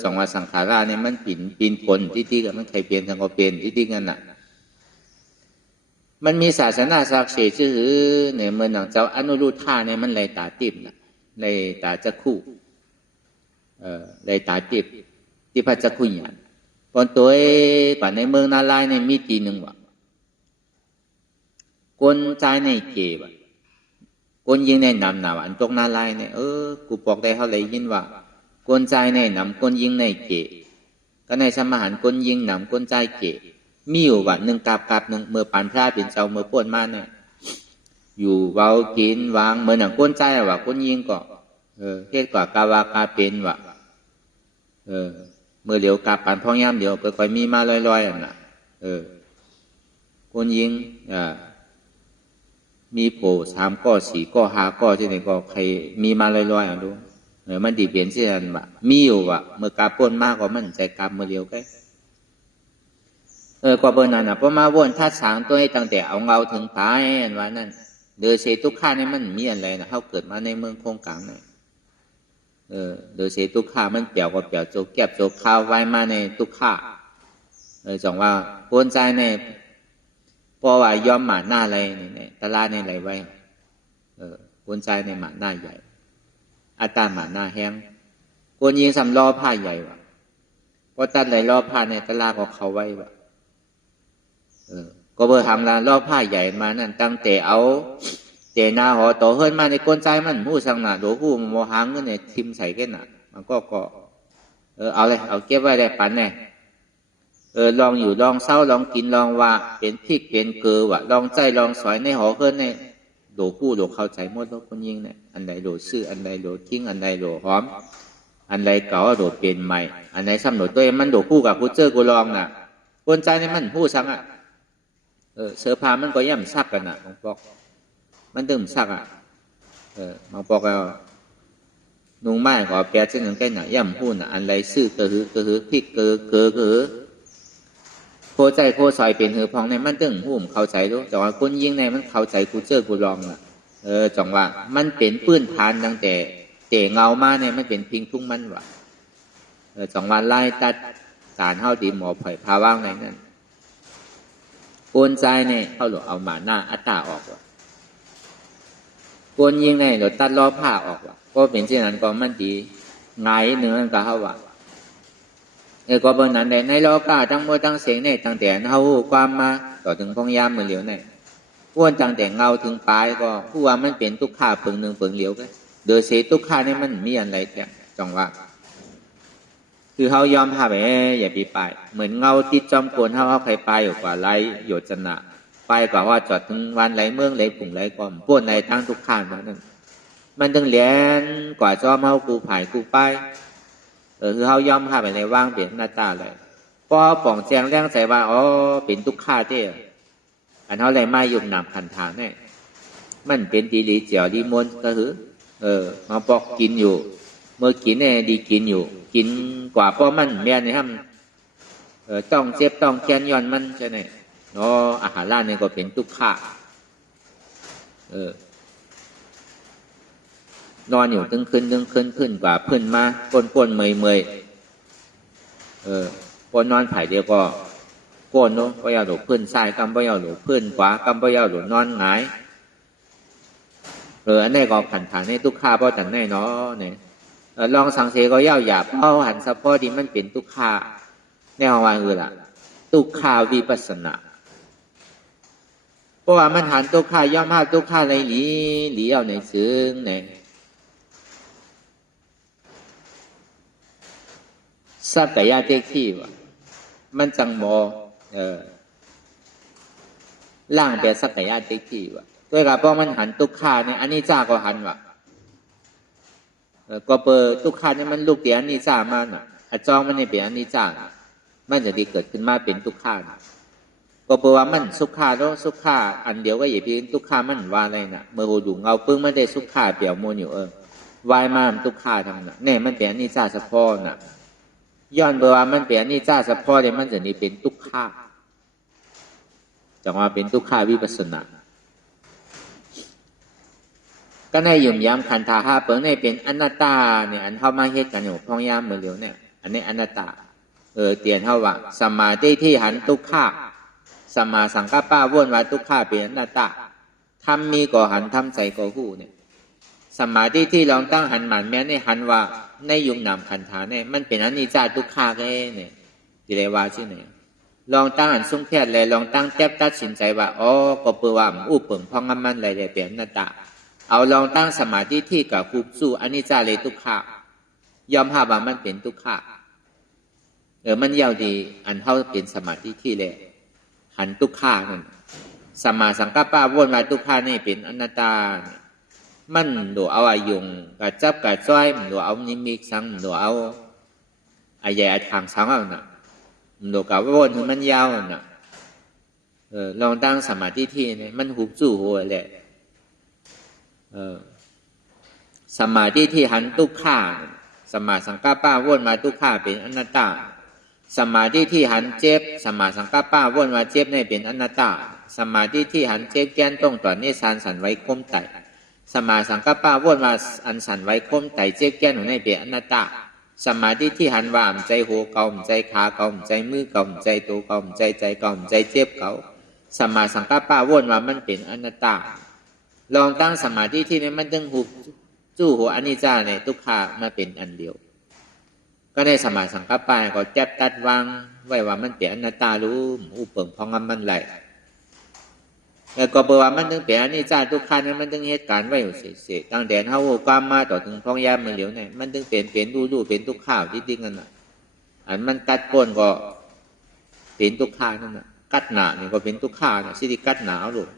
จังว่าสังขาราเนี่ยมันปีนผลที่กับมันใครเปลี่ยนทางก็เปลี่ยนที่กันน่ะมันมีศาสนาศักดิ์สิทธิ์ชื่อเนี่ยเมื่อหนังเจ้าอนุรุทธาเนี่ยมันไหลตาติบน่ะไหลตาจักคู่ไหลตาติบที่พระจักขุญาณตอนตัวป่าในเมืองนาลายเนี่ยมีที1ว่ะคนใจในเก็บคนยิงในนำหนาอันตกนาลายเนี่ยกูบอกได้เท่าไหร่ยินว่าคนใจในนำคนยิงในเก็บก็ในสมหันคนยิงนำคนใจเก็บมีอยู่ว่า1กาบ1เมื่อปานพระเป็นเจ้าเมื่อป่วนมาเนี่ยอยู่เว้ากินวางเหมือนหนังคนใจว่าคนยิงก็เฮ็ดกว่ากาวากาเป็นว่ะเมื่อเดี๋ยวกาบปานพ่องย่ำเดี๋ยวค่อยๆมีมาลอยๆน่ะคนยิงมีโผ3ก้อ4ก้อ5ก้อที่ไหนก็ใครมีมาลอยๆดู มันดีเปลี่ยนเสียนว่ามีอยู่ว่าเมื่อกาป่นมากกว่ามันใจกาเมื่อเลียวก็กว่าเบอร์นั้นนะเพราะมาวนท่าสางตัวให้ตั้งแต่เอาเงาถึงปลายอันว่านั่นโดยเสตุข่านี่มันมีอะไรนะเขาเกิดมาในเมืองโคงกลางเนี่ยโดยเสตุข่ามันเปี่ยวกับเปี่ยวโจกแก็บโจกข้าวไว้มาในตุข่าจังว่าป่นใจเนี่ยเพราะว่ายอมหมาหน้าอะไรเนี่ยตลาดในอะไรไว้ป่นใจในหมาหน้าใหญ่อาตาหมาหน้าแห้งป่นยิงสำล้อผ้าใหญ่ว่ะพอตัดไหลล้อผ้าในตลาดก็เขาไว้ว่ะก็เบอร์ทำลานล้อผ้าใหญ่มานั่นตั้งแต่เอาเจนาหอต่อเฮิรนมาในก้นใจมันหู้สังหนาโดหู้โมหังก็เนี่ยทิมใส่กันน่ะมันก็เอาเลยเอาเก็บไว้ได้ปันเนี่ยลองอยู่ลองเศร้าลองกินลองว่าเป็นพริกเป็นเกลือว่ะลองใจลองสอยในหอเฮิรนเนี่ยโดหู้โดเข้าใจหมดแล้วคนยิงเนี่ยอันใดโดซื่ออันใดโดทิ้งอันใดโดหอมอันใดเก่าโดเปลี่ยนใหม่อันไหนซ้ำโดตัวเองมันโดคู่กับผู้เจอกูลองน่ะก้นใจเนี่ยมันหู้สังอ่ะเสื้อผ้ามันก็ย่ำซักกันน่ะบางปอกมันดื่มซักอ่ะบางปอกแล้วนุ่งไม้ก็แปดเส้นหนึ่งแค่น่ะย่ำพูนน่ะอันไรซื้อก็คือพริกเกลือโคใจโคซอยเป็นหือพองในมันตึงหูมเข้าใจรู้จังว่าคนยิงในมันเข้าใจกูเจอกูลองน่ะจังว่ามันเป็นพื้นฐานตั้งแต่เตะเงามาเนี่ยมันเป็นพิงทุ่งมันว่ะจังว่าไล่ตัดสารเท่าดีหมอไผ่พาว่างในนั้นโกนใจเนี่ยเขาหลเอาหมาหน้าอัตตาออกว่ะโกนยิงเนี่ยหลตัดล้อผ้าออกว่ะก็เป็นเช่นนั้นก็มันดีไงเนื้อก็เขาว่ะก็เป็นนั้นในล้อกาตั้งโมตั้งเสียงเนี่ยตั้งแต่เขาความมาต่อถึงพงยามเหมือนเหลียวเนี่ยอ้วนตั้งแต่เงาถึงปลายก็ผู้ว่ามันเป็นทุกข้าเปิงหนึ่งเปิงเหลียวก็โดยเสียทุกข้าเนี่ยมันมีอะไรแต่จังว่าคือเขายอมพาไปอย่าปีไปเหมือนเงาติดจอมโกนเขาใครไปอยู่กว่าไรโยชนะไปกว่าว่าจอดถึงวันไรเมืองไรผุ่งไรกอมป้วนไรทั้งทุกข้างนั้นมันต้องเลี้ยนกว่าจอมเขากูผ่ายกูไปคือเขายอมพาไปในว่างเปลี่ยนหน้าตาเลยพอป่องแจงแรงใส่ว่าอ๋อเป็นทุกข้าเจ้อันเขาไรไม่ยุ่งหนำขันทางเนี่ยมันเป็นดีหลีเจียวดีมนก็คือมาปอกกินอยู่เมื่อกินเนี่ยดีกินอยู่กินกว่าเพราะมันแม่เนี่ยครับต้องเจ็บต้องแค้นย้อนมันใช่ไหมเนาะอาหารร้านเนี่ยก็เป็นทุกข์นอนอยู่ตึงขึ้นกว่าพื้นมาปนเมยปนนอนไผ่เดียวก็โกนเนาะก็ยาวหลุดพื้นซ้ายกำก็ยาวหลุดพื้นขวากำก็ยาวหลุดนอนหงายอันนี้ก็ขันฐานในทุกข์เพราะจังแน่เนาะเนี่ยลองสังเกตก็ย่าหยาบเอาหันสะโพกที่มันเป็นทุกขาแนวว่าคือล่ะทุกขาวิปัสสนาเพราะว่ามันหันทุกขาย่อมหาทุกขาในหลีเอาในซึ้งในสักกายะเทที่ว่ามันจังโมล่างแบบสักกายะเทที่ว่าด้วยกับเพราะมันหันทุกขาเนี่ยอันนี้จ้าก็หันว่าก็เปิดทุกขาเนี่ยมันลูกเดียนนิจามันอ่ะจองมันในเปียนนิจามันจะดีเกิดขึ้นมาเป็นทุกขาก็เปิดว่ามันสุขาแล้วสุขาอันเดียวก็อย่าเพียงทุกขามันว่าอะไรน่ะเมื่อดูเงาปึ้งมันได้สุขาเปี่ยวโมนอยู่วายมาทุกขาทางน่ะเนี่ยมันเปียนนิจาสะพอน่ะย้อนเปิดว่ามันเปียนนิจาสะพอเนี่ยมันจะนี่เป็นทุกขาจังว่าเป็นทุกขาวิปัสสนาก็ในยุ่มยามขันธาห้าเปิงในเป็นอนัตตาเนี่ยอันเข้ามาเฮ็ดกันอยู่พองยามเหมือนเหลียวเนี่ยอันนี้อนัตตาเตียนเท่าว่าสมาธิที่หันทุกขาสมาสังกัปปะวนว่าทุกขาเป็นอนัตตาทำมีก่อหันทำใส่ก่อหู้เนี่ยสมาธิที่ลองตั้งหันหมันแม้ในหันว่าในยุ่มนำขันธาเนี่ยมันเป็นอนิจจาทุกขาเนี่ยดิเรวาชื่อไหนลองตั้งหันสุ่งแพทย์เลยลองตั้งแทบตัดสินใจว่าอ๋อก็เปิดว่าอู้เปิงพองมันอะไรเลยเป็นอนัตตาเอาลองตั้งสมาธิที่กับคูบสู้อนิจจาเลยทุกขายอมหาว่ามันเป็นทุกขะมันยาวดีอันเท่าเป็นสมาธิที่เลยหันทุกขานั่นสมาสังกัปปะวนมาทุกขานี่เป็นอนัตตามันดูเอาอายุงกับจับกับจ้อยมันดูเอานิมิตสังมันดูเอาอายะทางสังเอาน่ะมันดูกับวนมันยาวน่ะลองตั้งสมาธิที่นี่มันหุบสู้หัวแหละ สมาธิที่หันทุกข้าสมาสังกัปปะวนมาทุกข้าเป็นอนัตตาสมาธิที่หันเจ็บสมาสังกัปปะวนมาเจ็บนี่เป็นอนัตตาสมาธิที่หันเจ็บแก้นต้องต่อนี่สันไว้คมไตสมาสังกัปปะวนมาอันสันไว้คมไตเจ็บแก้นของนี่เป็นอนัตตาสมาธิที่หันว่าใจหัวเก่าใจขาเก่าใจมือเก่าใจตัวเก่าใจเก่าใจเจ็บเก่าสมาสังกัปปะวนมามันเป็นอนัตตาลองตั้งสมาธิที่นี่มันถึงหุบจู่หัวอนิจจาในทุกขามาเป็นอันเดียวก็ได้สมาสังกัปปะก็จับตัดวางไว้ว่ามันเป็นอนัตตารู้อุปเปิงพองมันไหลแล้วก็บอกว่ามันถึงเป็นอนิจจาทุกขานั้นมันถึงเหตุการณ์ไว้อยู่เสียตั้งแต่เฮาความมาต่อถึงพองยามมันเหลียวเนี่ยมันถึงเป็นรู้เป็นทุกขาที่ดิ้งกันน่ะอันมันกัดก้นก็เป็นทุกขานั่นน่ะกัดหนาเนี่ยก็เป็นทุกขาน่ะสิที่กัดหนาวลูก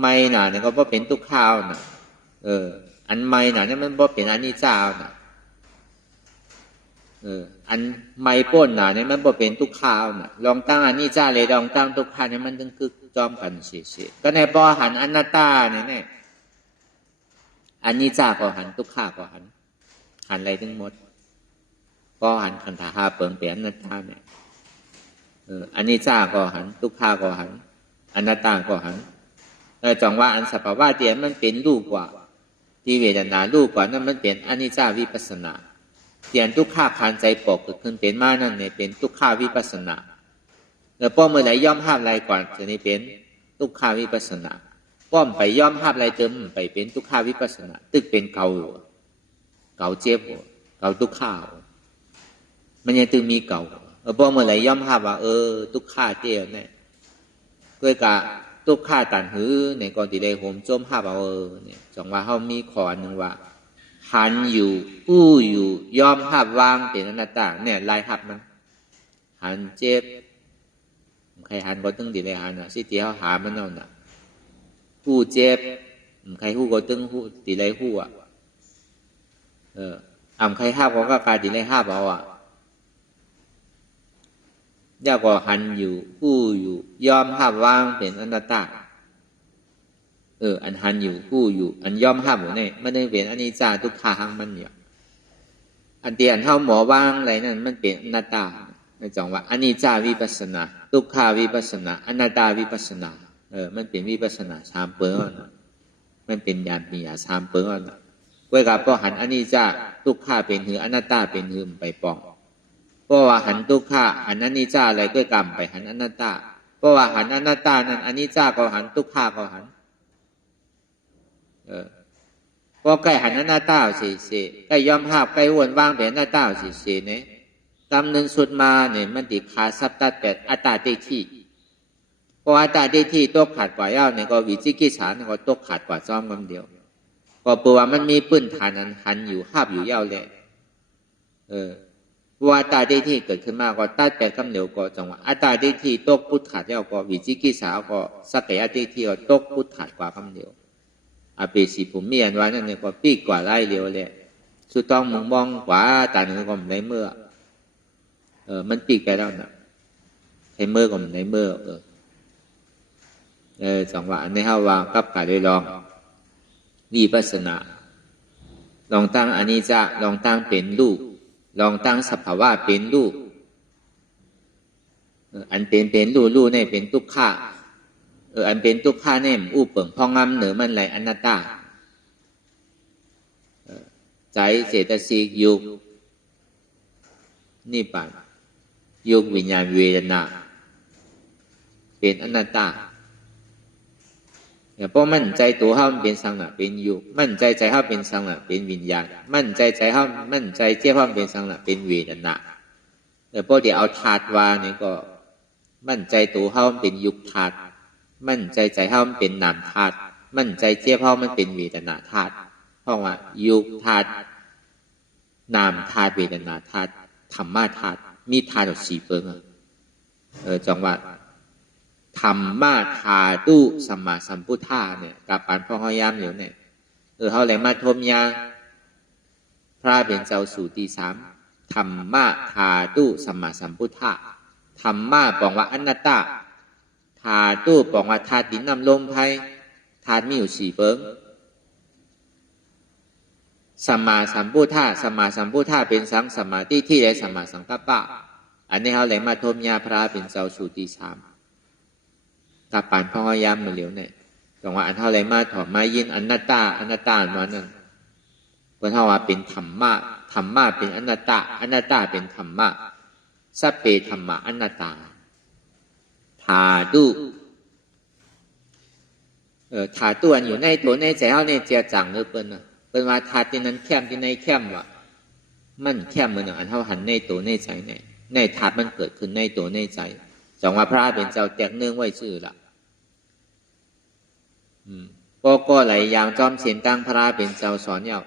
ไม่หนาเนี่ยก็บ่เป็นทุกขาน่ะอันไม่หนาเนี่ยมันบ่เป็นอนิจจาน่ะอันไม่ป้นหนาเนี่ยมันบ่เป็นทุกขาน่ะลองตั้งอนิจจาเลยลองตั้งทุกขาเนี่ยมันถึงคือจอมกันเสียก็ในบ่หันอนัตตาเนี่ยอนิจจาก็หันทุกขาก็หันอะไรทั้งหมดก็หันขันธาเปิงเปลี่ยนอนัตตาเนี่ยอนิจจาก็หันทุกขาก็หันอนัตตาก็หันจังว่าอันสัพพะเตียมันเป็นรูปกว่าที่เวทนารูปกว่านั่นมันเป็นอนิจจาวิปัสสนาเตียนทุกขาผ่านใจปกเกิดขึ้นเป็นมานั่นเนี่ยเป็นทุกขาวิปัสสนาแล้วป้อมเมื่อไหร่ย่อมห้ามไรก่อนจะนี่เป็นทุกขาวิปัสสนาป้อมไปย่อมห้ามไรเติมไปเป็นทุกขาวิปัสสนาตึกเป็นเก่าเจ็บเก่าทุกขามันยังตึงมีเก่าป้อมเมื่อไหร่ย่อมห้ามว่าทุกขาเตี้ยเนี่ยด้วยกะทุกข้าตันหือในก่อนที่ได้โหมจมห้าเบาเนี่ยจังว่าเขามีขอหนึ่งว่าหันอยู่อู้อยู่ยอมห้าวางเป็นอนัตตาเนี่ยลายหับมันหันเจ็บใครหันก็ตึงที่ได้หันอ่ะสิที่เขาหามันเอาน่ะอู้เจ็บใครหู้ก็ตึงหู้ที่ได้หู้อ่ะใครห้าก็การที่ได้ห้าเบาอ่ะยากกว่าหันอยู่ผู้อยู่ยอมห้ามวางเป็นอนัตตาอันหันอยู่ผู้อยู่อันยอมห้ามอยู่เนี่ยมันได้เป็นอนิจจาทุกขังมันเนี่ยอันเดียนเท่าหมอวางอะไรนั่นมันเป็นอนัตตาในจังว่าอนิจจาวิปัสสนาทุกขาวิปัสสนาอนัตตาวิปัสสนามันเป็นวิปัสสนาสามเปิงมันเป็นญาณปัญญาสามเปิงเว้ยกับพอหันอนิจจาทุกขาเป็นหืออนัตตาเป็นหือไปปองเพราะว่าหันทุกขาหันอนิจจาอะไรก็กรรมไปหันอนัตตาเพราะว่าหันอนัตตานั้นอนิจจาก็หันทุกขาก็หันเพราะใกล้หันอนัตตาสิใกล้ยอมห้าใกล้วนวางเป็นอนัตตาสิเนี่ยตำนึงสุดมาเนี่ยมันติขาสัพตัดแต่อัตตาเตที่เพราะอัตตาเตที่ตกขาดกว่าเย้าเนี่ยก็วิจิกิจฉาเนี่ยก็ตกขาดกว่าซ้อมคำเดียวก็เพราะว่ามันมีปื้นฐานนั้นหันอยู่ห้าอยู่เย้าเลยว่าอัตตาได้ที่เกิดขึ้นมาก็ตัดแต่คำเดียวก็จังว่าอัตตาได้ที่ตกพุทธขาดแล้วก็วิจิกิจฉาก็สักแก่อัตตาที่ก็ตกพุทธขาดกว่าคำเดียวอาเปสีผมมีอันว่านั่นเนี่ยก็ปีกกว่าไล่เร็วเลยสุดต้องมองกว่าตาหนึ่งก็มันในเมื่อมันปีกไปแล้วนะให้เมื่อก็มันในเมื่อจังว่าในห้าวางกับกาได้ลองวิปัสสนาลองตั้งอนิจจาลองตั้งเป็นรูปลองตั้งสภาวะเป็นรูปอันเป็นรูปเนี่ยเป็นทุกขาอันเป็นทุกขาเนี่ยอุปเปิงพองงำเหนือมันไหลอนัตตาใจเจตสิกยุกนิพพานยุกวิญญาณเวทนาเป็นอนัตตาเพราะมั่นใจตัวเขาเป็นสังขารเป็นยุกมั่นใจเขาเป็นสังขารเป็นวิญญาณมั่นใจเขามั่นใจเจ้าเขาเป็นสังขารเป็นเวทนาแต่พอเดี๋ยวเอาธาตุวาเนี่ยก็มั่นใจตัวเขาเป็นยุกธาตุมั่นใจเขาเป็นนามธาตุมั่นใจเจ้าเขามันเป็นเวทนาธาตุเพราะว่ายุกธาตุนามธาตุเวทนาธาตุธรรมะธาตุมีธาตุสี่เปิงจังว่าธรรมะธาตุสัมมาสัมพุทธะเนี่ยกับปานพ่อเขาย้ำอยู่เนี่ยเขาเลยมาทมยาพระเป็นเจ้าสู่ที่สามธรรมะธาตุสัมมาสัมพุทธะธรรมะบอกว่าอนัตตาธาตุบอกว่าธาตุดินน้ำลมไฟธาตุมีอยู่สี่เปิง สัมมาสัมพุทธะสัมมาสัมพุทธะเป็นสังสมาธิที่ได้สัมมาสังกัปปะอันนี้เขาเลยมาทมยาพระเป็นเจ้าสู่ที่สามตาปานพ่อยามมาเหลียวเนี่ยตรงว่าอันเท่าไรมาถอดมายินอนัตตาอนัตตาอันนั้นเพื่อเท่าว่าเป็นธรรมะธรรมะเป็นอนัตตาอนัตตาเป็นธรรมะสัพเพธรรมะอนัตตาธาตุธาตุอันอยู่ในตัวในใจเขาเนี่ยเจียจังหรือเปล่านะเป็นว่าธาตุที่นั้นแคมที่ในแคมว่ะมันแคมเหมือนอันเท่าหันในตัวในใจในธาตุมันเกิดขึ้นในตัวในใจจังว่าพระเป็นเจ้าแตกเนื่องไว้ชื่อละก็ไหลยางจอมเสียนตั้งพระเป็นเจ้าสอนเยา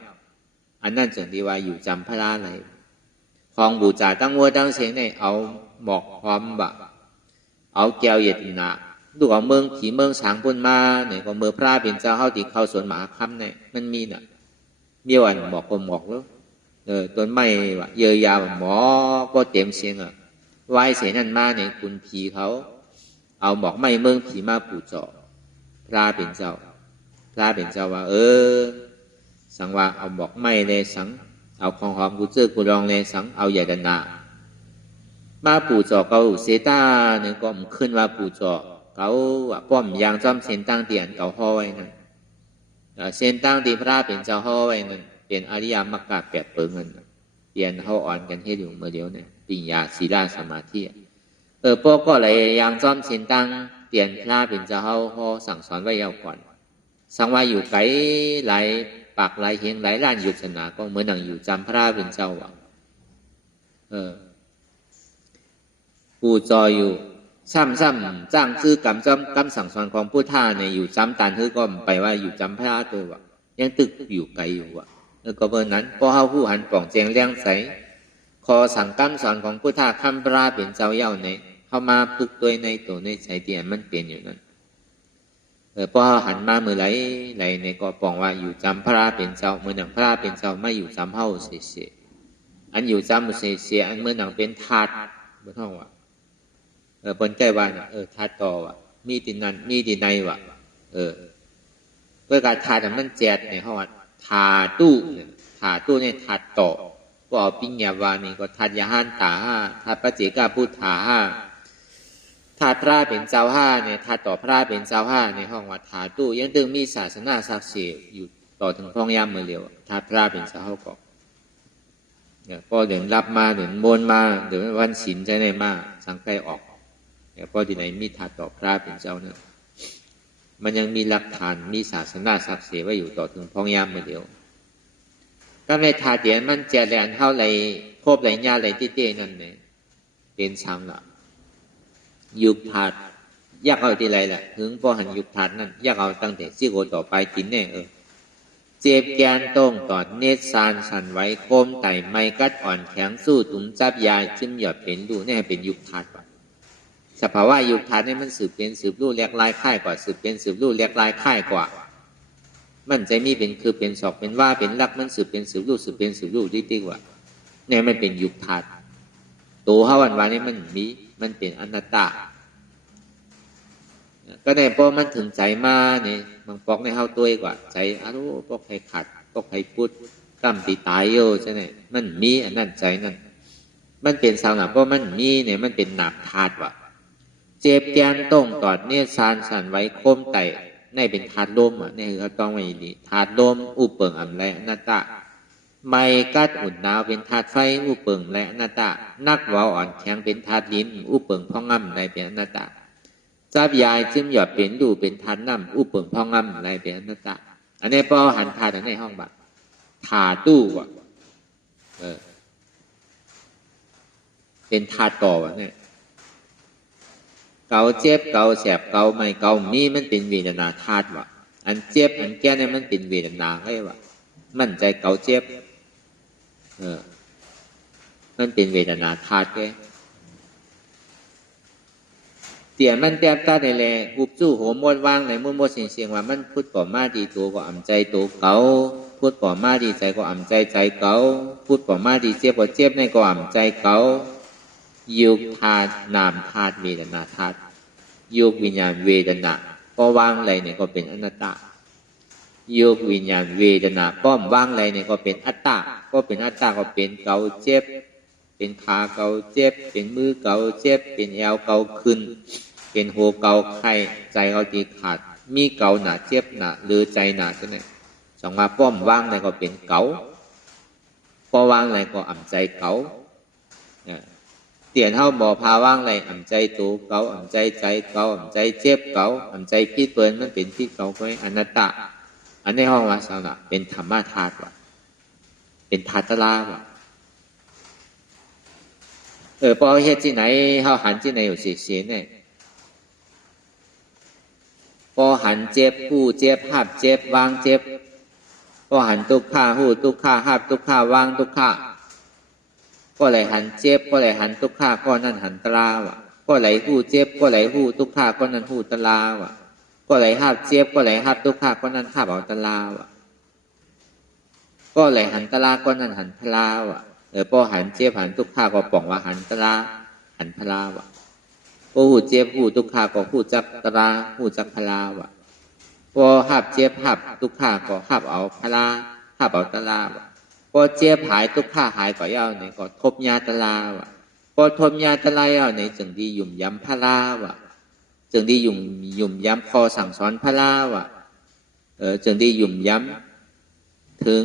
อันนั่นจึงดีว่าอยู่จำพระไหลของบูชาตั้งวัวตั้งเสียงในเอาหมอกพร้อมบะเอาแก้วเย็ดหนาดูเอาเมืองผีเมืองสางพุ่นมาเนี่ยก็เมื่อพระเป็นเจ้าเข้าที่เข้าสวนหมาค่ำเนี่ยมันมีน่ะเบี้ยวอันหมอกก็หมอกแล้วต้นไม้ว่ะเยยาวหมอก็เต็มเสียงอ่ะไหวเสียนั่นมาเนี่ยคุณผีเขาเอาหมอกไม้เมืองผีมาปูจ่อพระเป็นเจ้าว่าสังว่าเอาหมอกไม้เลยสังเอาของหอมกูเจอกูรองเลยสังเอาใหญ่ดันนามาปูจ่อเขาเสตาเนี่ยก็ขึ้นว่าปูจ่อเขาว่าป้อมยางจอมเส้นตั้งเตียนเขาห่อไว้นั่นเส้นตั้งที่พระเป็นเจ้าห่อไว้นั่นเป็นอริยมรรคแปดเปิงเงินเตียนเขาอ่อนกันให้อยู่เมื่อเดียวเนี่ยปิญญาศีลาสมาธิพวกก็เลยยางจอมเส้นตั้งเตียนพระเป็นเจ้าห่อสั่งสอนไว้ยาวก่อนสังว่าอยู่ไกลหลายปากหลายเฮียงหลายล้านยุทธนาก็เหมือนหนังอยู่จำพระเป็นเจ้าว่ะปูจออยู่ซ้ำจ้างซื้อกำจอมกำสั่งสอนของผู้ท่าเนี่ยอยู่จำตานคือก็ไปว่าอยู่จำพระตัวว่ะยังตึกอยู่ไกลอยู่ว่ะก็เบอร์นั้นพอเฮาผู้หันป่องแจงเลี้ยงใสคอสั่งกำสอนของผู้ท่าคำพระเป็นเจ้าเย่าเนี่ยเข้ามาพึกตัวในตัวในใจเตียนมันเปลี่ยนอยู่นั้นพอหันมาเมื่อไหร่ในก็ปองว่าอยู่จำพระเป็นเจ้าเมื่อหนังพระเป็นเจ้าไม่อยู่จำเฮาเสียอันอยู่จำเสียอันเมื่อหนังเป็นทาสเมื่อเท่าว่าบนใจว่าทาสต่อว่ะมีดินนั้นมีดินในว่ะเพื่อการทาสมันแจดในห้องทาตู้เนี่ยทาตู้เนี่ยทาต่อก็เอาปิญญาวานี่ก็ทาดยาหันตาทาดปัจเจกาพุทธาทาพระเป็นเจ้าเนี่ยทาต่อพระเป็นเจ้าในห้องวัดทาตู้ยังตึงมีศาสนาศักดิ์สิทธิ์อยู่ต่อถึงท้องยามเมื่อเร็วทาพระเป็นเจ้าก็เนี่ยก็เดินรับมาเดินบนมาเดินวันศีลใจในมาสังไกออกเนี่ยก็ที่ไหนมีทาต่อพระเป็นเจ้าเนี่ยมันยังมีหลักฐานมีศาสนาศักดิ์สิทธิ์ไว้อยู่ต่อถึงท้องยามเมื่อเร็วก็ในทาเดียนมันเจริญเท่าไรพบไรญาไรที่เต้นั่นเนี่ยเป็นช้างละยุคถาดยากเอาที่ไรล่ะถึงพอหันยุคถาดนั่นยากเอาตั้งแต่ซี่โกต่อไปกินแน่เจ็บแกนต้งตอดเนตรซานสันไว้โคมไต่ไม้กัดอ่อนแข็งสู้ตุ้มจับยาจิ้มหยอดเป็นดูนี่เป็นยุคถาดป่ะสภาวะยุคถาดนี่มันสืบเป็นสืบลู่แหลกลายค่ายกว่าสืบเป็นสืบลู่แหลกลายค่ายกว่ามันใจมีเป็นคือเป็นศอกเป็นว่าเป็นลักมันสืบเป็นสืบลู่สืบเป็นสืบลู่ดีกว่าเนี่ยมันเป็นยุคถาดตัวห้าวันนี่มันเป็นอนัตตาก็ได้พอมันถึงใจมาเนี่ยบางปอกในเฮาตัวกว่าใจปอกให้ขัดปอกให้พุทธกำตีตายโยใช่ไหมมันมีอันนั้นใจนั่นมันเป็นสาวหนาเพราะมันมีเนี่ยมันเป็นหนักธาตุว่ะเจ็บแกนต้งตอดเนี่ยซานสันไว้โคมไต่ในเป็นธาตุลมเนี่ยคือเขาต้องไว้ดีธาตุลมอุปเปิงอำไรอนัตตาไม่กัดอุ่นหนาวเป็นธาตุไฟอุปเปิงและอนัตตานักเว้าอ่อนแข็งเป็นธาตุลิ้นอุปเปิงพองง่ำในเป็นอนัตตาจับยายจิ้มหยอดเป็นดูเป็นธาตุน้ำอุปเปิงพองง่ำในเป็นอนัตตาอันนี้พอหันธาตุในห้องบัตรธาตู้ว่ะเป็นธาตุต่อวะเนี่ยเกาเจ็บเกาแสบเกาไม่เกามีมันเป็นเวทนาธาตุว่ะอันเจ็บอันแก่เนี่ยมันเป็นเวทนาไงวะมั่นใจเกาเจ็บมันเป็นเวทนาธาตุแกเตี่ยมันแตบตาในแลหุบจู้โหมดว่างในมุ่งมดเสียงว่ามันพูดป่อมาดีตัวก็อ่ำใจตัวเกาพูดป่อมาดีใจก็อ่ำใจใจเกาพูดป่อมาดีเจ็บก็เจ็บในก็อ่ำใจเกายุคธาตุนามธาตุเวทนาธาตุยุควิญญาณเวทนาก็ว่างอะไรเนี่ยก็เป็นอนัตตา ยกวิญญาณเวทนาป้อมว่างอะไรเนี่ยก็เป็นอัตตาก็เป็นอัตตาก็เป็นเกาเจ็บเป็นขาเกาเจ็บเป็นมือเกาเจ็บเป็นแอวเกาขึ้นเป็นหัวเกาไข้ใจเขาจีขาดมีเกาหนาเจ็บหนาหรือใจหนาจะไหนสองมาป้อมว่างอะไรก็เป็นเกาพอว่างอะไรก็อ่ำใจเกาเตียนเท่าบ่อพาว่างอะไรอ่ำใจตัวเกาอ่ำใจใจเกาอ่ำใจเจ็บเกาอ่ำใจพี่เปิ้นมันเป็นพี่เกาไว้อนัตตาอันในห้องว่าสาวน่ะเป็นธรรมธาตุว่ะเป็นธาตุลาว่ะพอเฮ็ดที่ไหนเฮาหันที่ไหนอยู่เสียเนี่ยพอหันเจ็บผู้เจ็บหับเจ็บวางเจ็บพอหันทุกข้าหูทุกข้าหับทุกข้าวางทุกข้าก็ไหลหันเจ็บก็ไหลหันทุกข้าก็นั่นหันตลาว่ะก็ไหลหูเจ็บก็ไหลหูทุกข้าก็นั่นหูตลาว่ะก็ไหลหับเจ็บก็ไหลหับทุกข้าก็นั่นหับเอาตลาว่ะก็ไหลหันตลาก็นั่นหันพลาว่ะพอหันเจ็บหันทุกข้าก็ป่องว่าหันตลาหันพลาว่ะพอหูเจ็บหูทุกข้าก็หูจักตลาหูจักพลาว่ะพอหับเจ็บหับทุกข้าก็หับเอาพลาหับเอาตลาว่ะพอเจ็บหายทุกข้าหายก็เอาเนี่ยก็ทบยาตลาว่ะพอทบยาตลาเอาเนี่ยจึงดียุ่มย้ำพลาว่ะจึงดียุ่มย้ำพอสั่งสอนพลาว่ะจึงดียุ่มย้ำถึง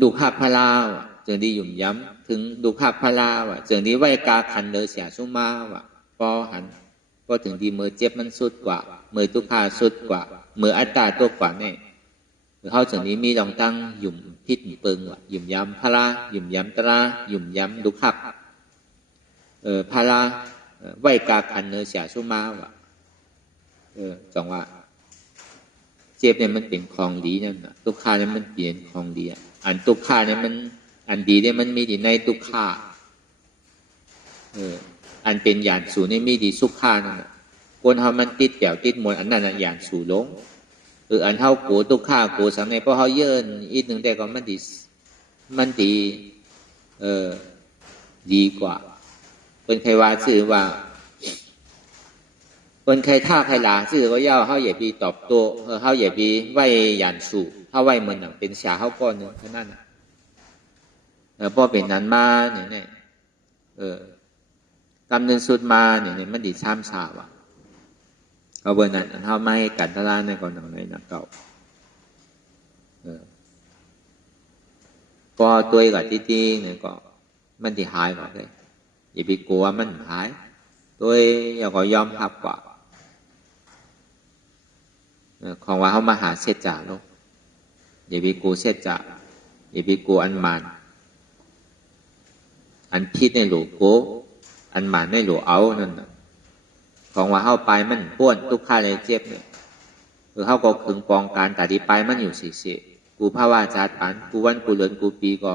ดูภาพพลาวะจึงได้ยุ่มย้ำถึงดูภาพพลาวะจึงได้ไว้กาขันเลยเสียสุมาวะพอหันก็ถึงดีมือเจ็บมันสุดกว่ามือทุกขาสุดกว่ามืออัตตาตัวกว่าแน่เขาจึงนี้มีลองตั้งยุ่มพิษเปิงวะยุ่มย้ำพลายุ่มย้ำตรายุ่มย้ำดูภาพพลาไว้กาขันเลยเสียสุมาวะจังว่าเจ็บเนี่ยมันเป็นของดีนั่นนะทุกขาเนี่ยมันเปลี่ยนของดีอันทุกขาเนี่ยมันอันดีเนี่ยมันมีดีในทุกขาอันเป็นหยาดสูเนี่ยมีดีสุขขานั่นคนเขามันติดแปวติดมนอันนั้นหยาดสูลงอันเท่าโกทุกขาโกสังในเพราะเขาเยินอีกหนึ่งแต่ก็มันดีดีกว่าเป็นใครว่าชื่อว่าคนใครท่าใครหลาชื่อก็ย่อเขาอย่าไปตอบโต้เขาอย่าไปไหวหยาดสูเขาไหวเหมือนหนังเป็นชาเขาก้อนนึงเท่านั้นพอเป็นนั้นมาเนี่ยกำเนิดสุดมาเนี่ยมันดีช้ำชาวะเอาเบอร์นั้นเขาไม่กัดตลาดในก่อนหนังในหนังเก่าพอตัวกับที่เนี่ยก็มันที่หายหมดเลยอย่าไปกลัวมันหายตัวอย่าก็ยอมหับกว่าของว่าเขามาหาเสจจ่าลูกอย่าไปกลัวเสจจ่าอย่าไปกลัวอันมานอันพิษในหลูโกอันหมานในหลูเอานั่นของว่าเข้าไปมันป้วนทุกข้าเลยเจ็บเนี่ยเข้าก็ขึงปองการตัดที่ไปมันอยู่สิกูภาวะจัดปันกูวันกูเลือนกูปีก็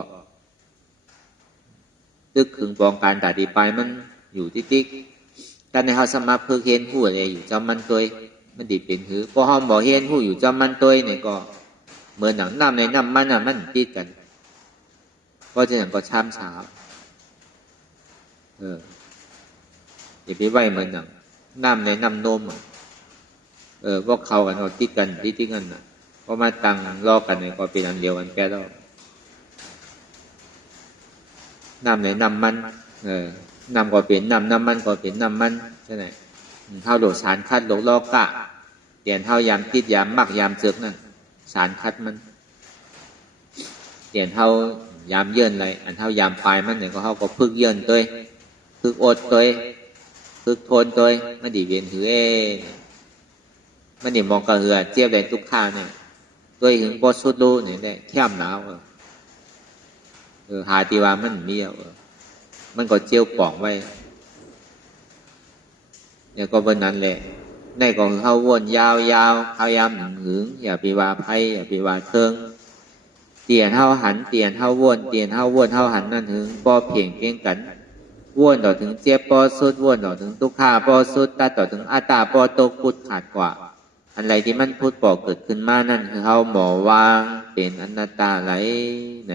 ตึกขึงปองการตัดที่ไปมันอยู่ติ๊กการในเขาสมาเพื่อเห็นผู้อะไรอยู่จำมันตัวมันดีเป็นหือพอห้องบอกเห็นผู้อยู่จำมันตัวเนี่ยก็เหมือนหนังน้ำในน้ำมันติดกันก็จะอย่างก็ช้ำเช้าอย่าไปไหวเหมือนหนังน้ำในน้ำนมพวกเขากันก็ติดกันน่ะพอมาตั้งรอกันเนี่ยก็เป็นอันเดียวกันแก่แล้วน้ำในน้ำมันน้ำก็เป็นน้ำมันก็เป็นน้ำมันใช่ไหมเท่าโดดสารคัดโลกลอกกะเตียนเท่ายามติดยามมักยามเจือกนั่นสารคัดมันเตียนเท่ายามเยินอะไรอันเท่ายามปลายมันเนี่ยก็เขาก็พึกเยินตัวพึกอดตัวพึกทนตัวมันดีเวียนหือมันดีมองกระเหือเจี๊ยบแดงทุกข้างเนี่ยตัวหึงบดสุดรูเนี่ยได้แคบหนาวหาตีว่ามันมีมันก็เจียวป่องไว้เนี่ยก็เป็นนั้นแหละในก็เข้าวนยาวพยายามหึงอย่าไปว่าไพ่อย่าไปว่าเทิงเตียนเท่าหันเตียนเท่าวนเตียนเท่าวนเท่าหันนั่นหึงปอเพียงเพียงกันวนต่อถึงเจี๊ยบปอสุดวนต่อถึงทุกข้าปอสุดตัดต่อถึงอัตตาปอตกพุทธขาดกว่าอะไรที่มันพุทธปอเกิดขึ้นมานั่นคือเขาหมอวางเป็นอนัตตาไหลไหน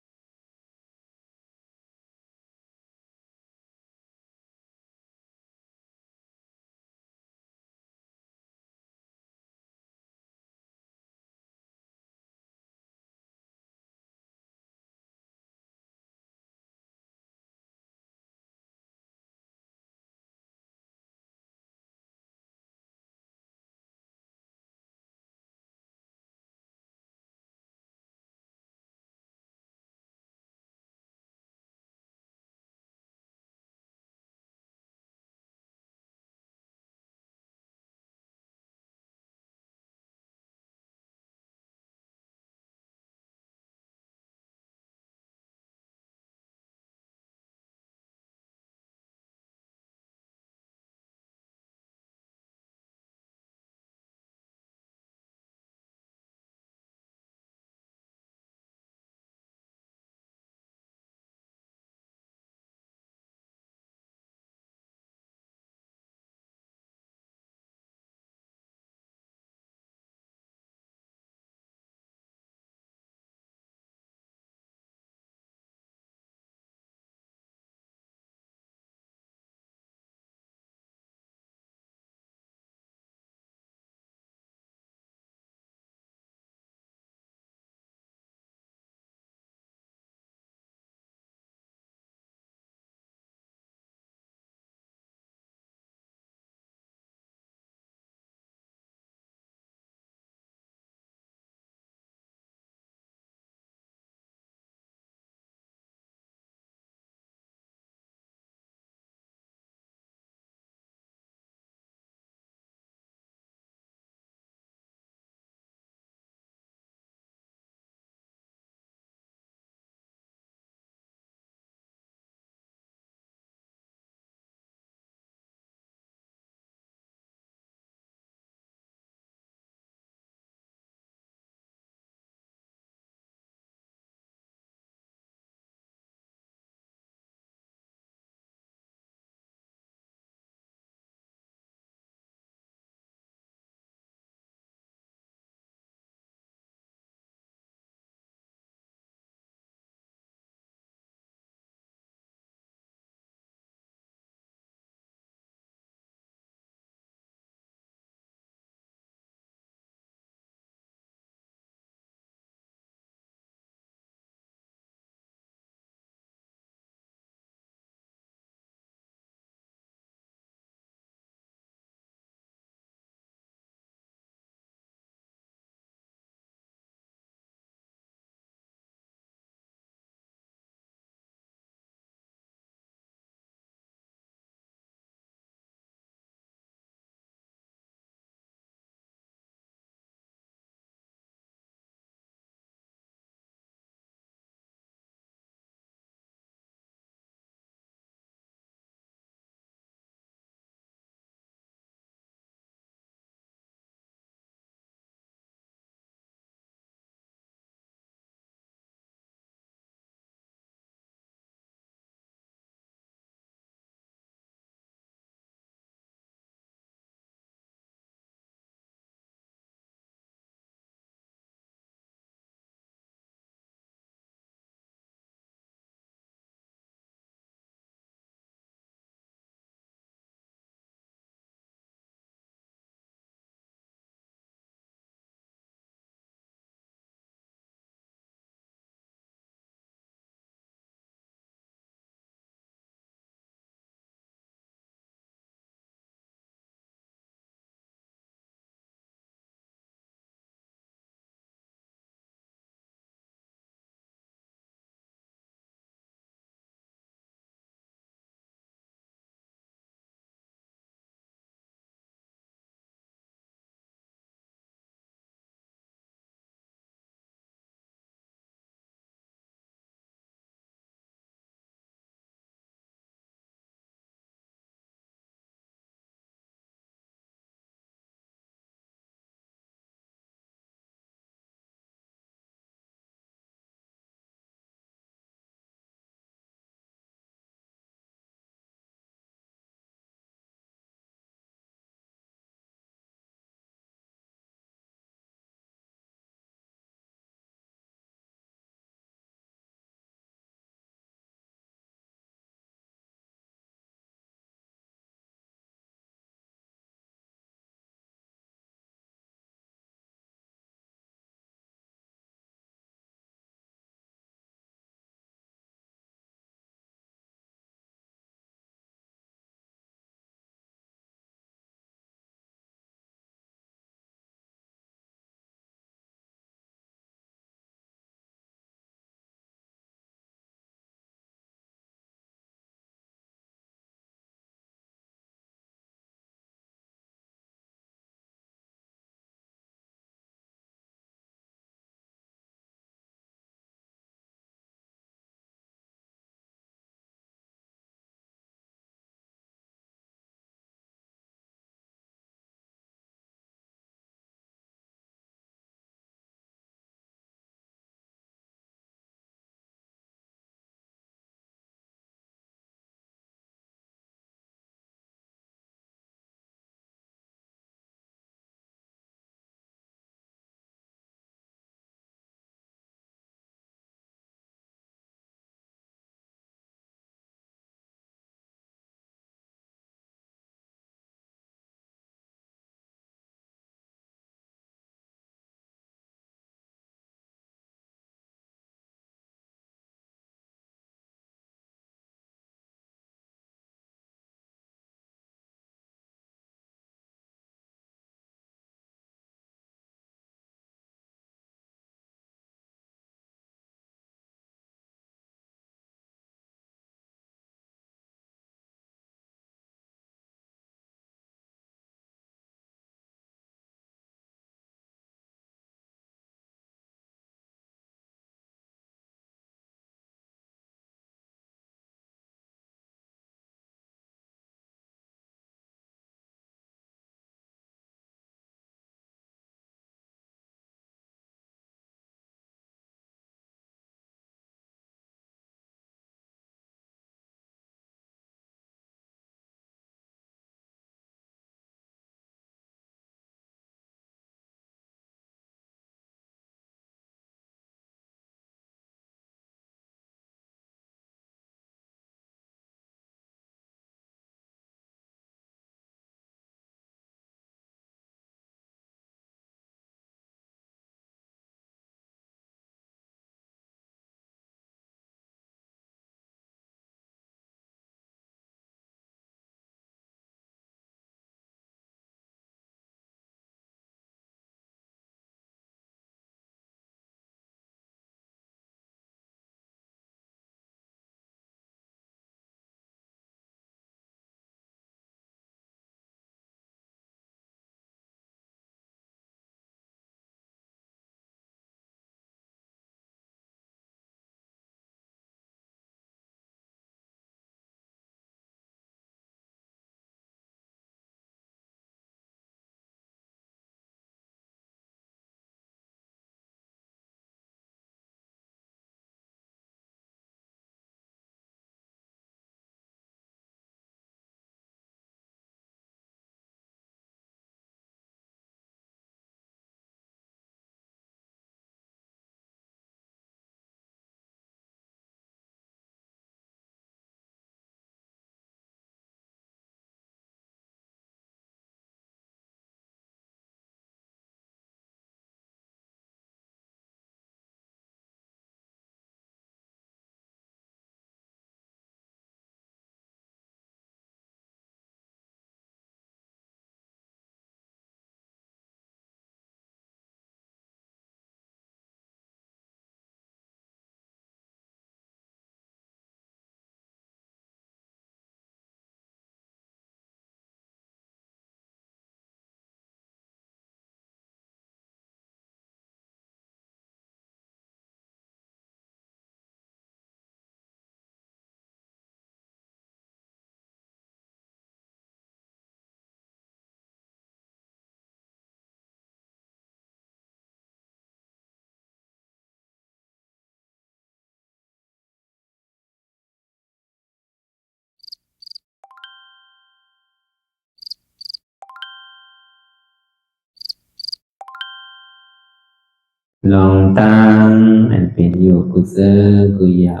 ลองตั้งอันเป็นอยู่กุเซอกุยา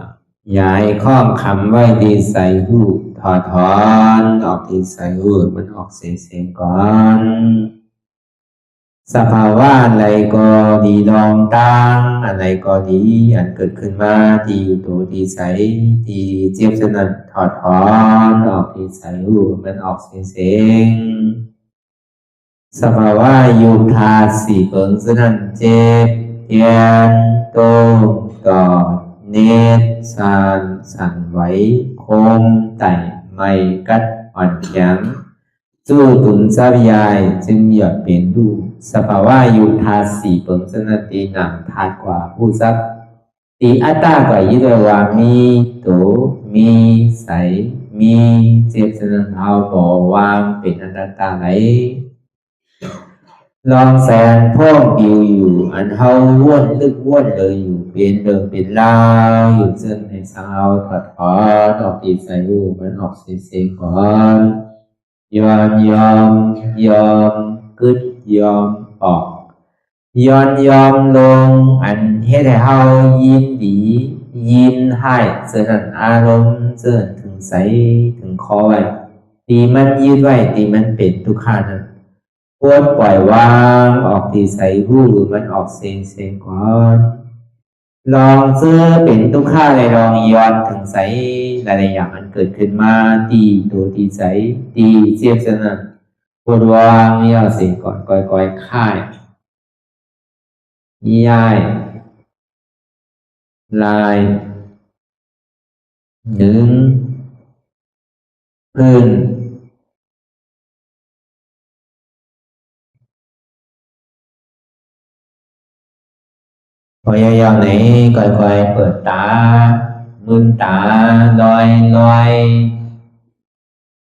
ย้ายข้องคำไว้ที่ใส่หูถอดถอนออกที่ใส่หูมันออกเสียงก่อนสภาวะอะไรก็ดีลองตั้งอะไรก็ดีอันเกิดขึ้นมาที่อยู่ตัวที่ใส่ที่เจี๊ยบสนั่นถอดถอนออกที่ใส่หูมันออกเสียงสภาวะยุทธาสีเปิงสนั่นเจ็บเทียนโตกอดเนตสานสั่นไหวโคมไต่ไม่กัดอ่อนแข็งสู้ตุนทรัพยายจึงอยากเป็นดูสภาวะยุทธาสีเปิงสนั่นตีหนังทาดกว่าผู้ทรัพย์ตีอัตตากว่ายึดว่ามีโตมีใสมีเจ็บสนั่นเอาบ่วางเป็นอนัตตาไหลลองแสนพ่องปิวอยู่อันเฮาว่นลึกว่นเลยอยู่เป็นเดิมเป็นลาวอยู่ซึ่งในสาวถอดถอนออกตีใส่หูมันออกเสียงก่อนยอมกึดยอมออกยอมลงอันเฮ็ดให้เฮายินดียินให้เสื่อมอารมณ์เสื่อมถึงใสถึงคอไว้ตีมันยืดไว้ตีมันเป็นทุกขานั้นปวดปล่อยวางออกที่ใส่หูมันออกเสียงก่อนลองเสื้อเป็นทุกข้าเลยลองย้อนถึงใสหลายๆอย่างมันเกิดขึ้นมาตีตัวตีใสตีเจียบสนั่นปวดวางย่อเสียงก่อนก่อยค่ายย้ายลายหนึ่งพื้นพยายามไหนก่อยเปิดตาลืมตาลอย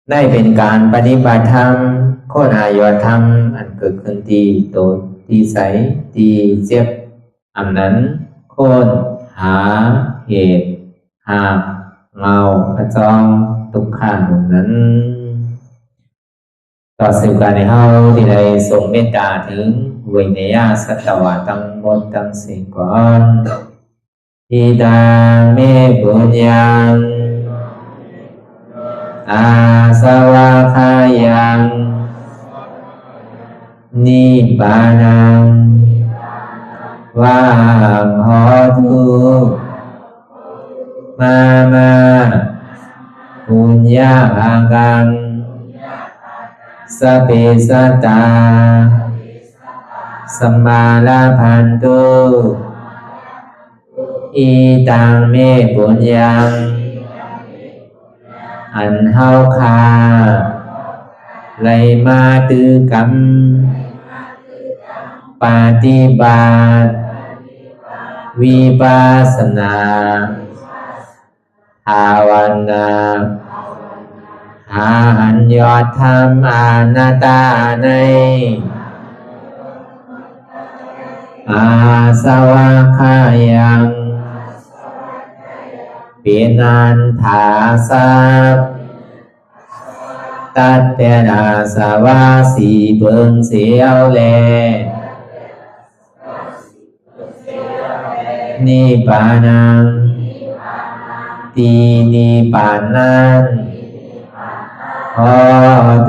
ได้เป็นการปฏิบัติธรรมโคตรอายธรรมอันเกิดขึ้นที่โตที่ใสที่เจ็บอันนั้นโคนหาเหตุหาเงาพระจองทุกขันนั้นต่อสื่อการในเฮาที่ได้ส่งเมตตาถึงวิเนยสัตวะทั้งหมดทั้งสิ้นก่อนอิดาเมปุญญังอาสวะคายังนิบานังวาหอตุมาปุญญาภากังสเปสัตตาสัมมาลาภันตุอิตังเมปุญญังอันเฮาคาไลมาตือกรรมปฏิบัติวิปัสสนาภาวนาหาอันยอดธรรมอนัตตาในอาสวะคายังเป็นอันถาสัพตัดเปนาสวะสีเปิงเสียวแลนิพพานังตีนิพพานันขอ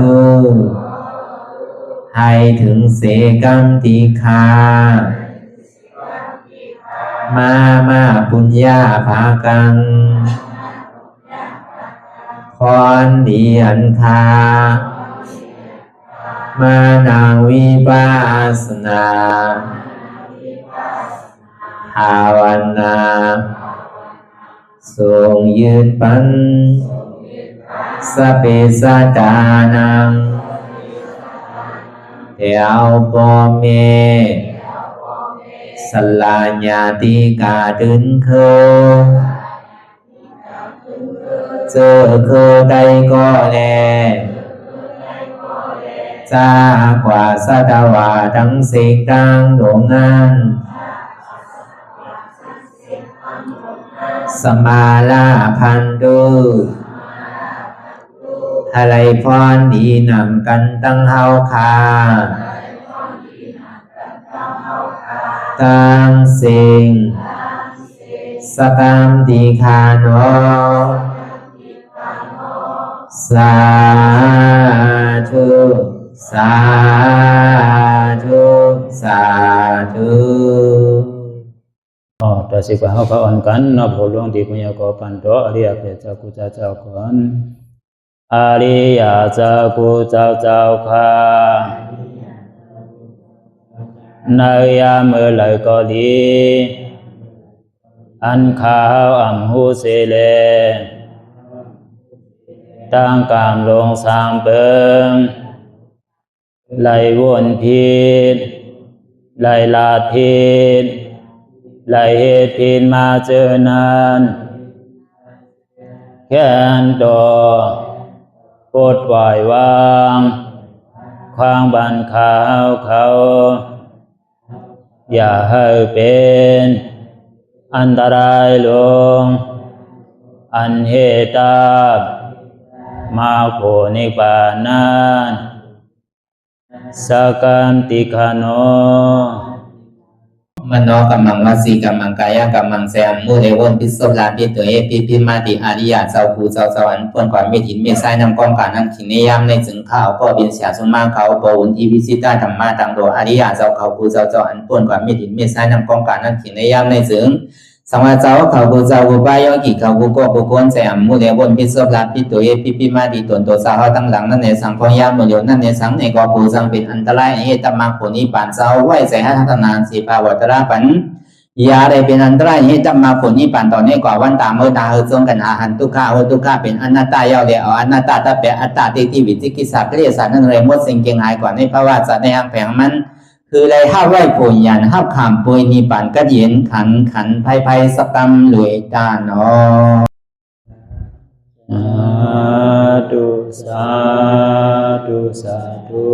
ดูให้ถึงเสกัมติคามาปุญญาภากังพรดีอันคามานาวิปัสสนาภาวนาทรงยืนปันสเปสัตตานังเอวปอเมสลาญาติกาดึงเคเจอเคได้ก็แลจากว่าสัตวาทั้งสิ่งดังดวงนั้นสมาลาพันตุอะไรพรดีนำกันตั้งเฮาคา ตังสิงสกัมติคาโนสาธุสาธุสาธุ ต่อสิกว่าเขาอ่อนกันนับหัวหลวงที่พุญญาโกปันโตอริยเปเจ้ากูเจ้าก่อนอริยเจ้ากูเจ้าข้าในยามเมื่อไหร่ก็ดีอันข้าวอ่ำหูเสเลตั้งกามลงสามเปิงไหลวนพิษไหลลาดพิษไหลเหตุพิษมาเจอนานแค้นดอกปดไหววางความบันขาวเขาอย่าให้เป็นอันตรายลงอันเหตุตามาโผนิปานันสกัมติคาโนมโนกัมมังวสีกัมมังกายกัมมังแสมมุเรวนพิศลาปิตัวเอพิมาติอาริยะเจ้าภูเจ้าสวรรค์พ้นความเมตินเมสายนำกองการนั่งขินในยามในจึงข้าวก็บินเสียสมาเขาปวุนทีวิสิตาธรรมะตังโดอาริยะเจ้าเขาภูเจ้าสวรรค์พ้นความเมตินเมสายนำกองการนั่งขินในยามในจึงสังวาเจ้าเขาภูเจ้าภูปายกิเขาภูก็ภูคนแสมมุเรวนพิศลาปิตัวเอพิมาติตนตัวสาวตั้งหลังนั่นในสังพยามโยนั่นในสังในกอภูสังเป็นอันตรายเหตุมรรคผลนิพพานเจ้าไหวใส่หัตถนานสีภาวตระปันยาได้เป็นอันตรายให้จำมาผลนิพพานตอนนี้กว่าวันตามเมื่อตาเฮจงกันอาหันทุกข้าทุกข้าเป็นอนัตตาเยาวเดียวอนัตตาตาเปอัตตาที่วิจิกิสาเกลียสารนั่นเลยมดสิ่งเก่งหายกว่าในภาวะสัตว์ในอังแผงมันคือเลยห้าไหวผลยันห้าขามปุยนิพพานก็เย็นขันภัยสกรรมรวยตาเนาะสาธุสาธุ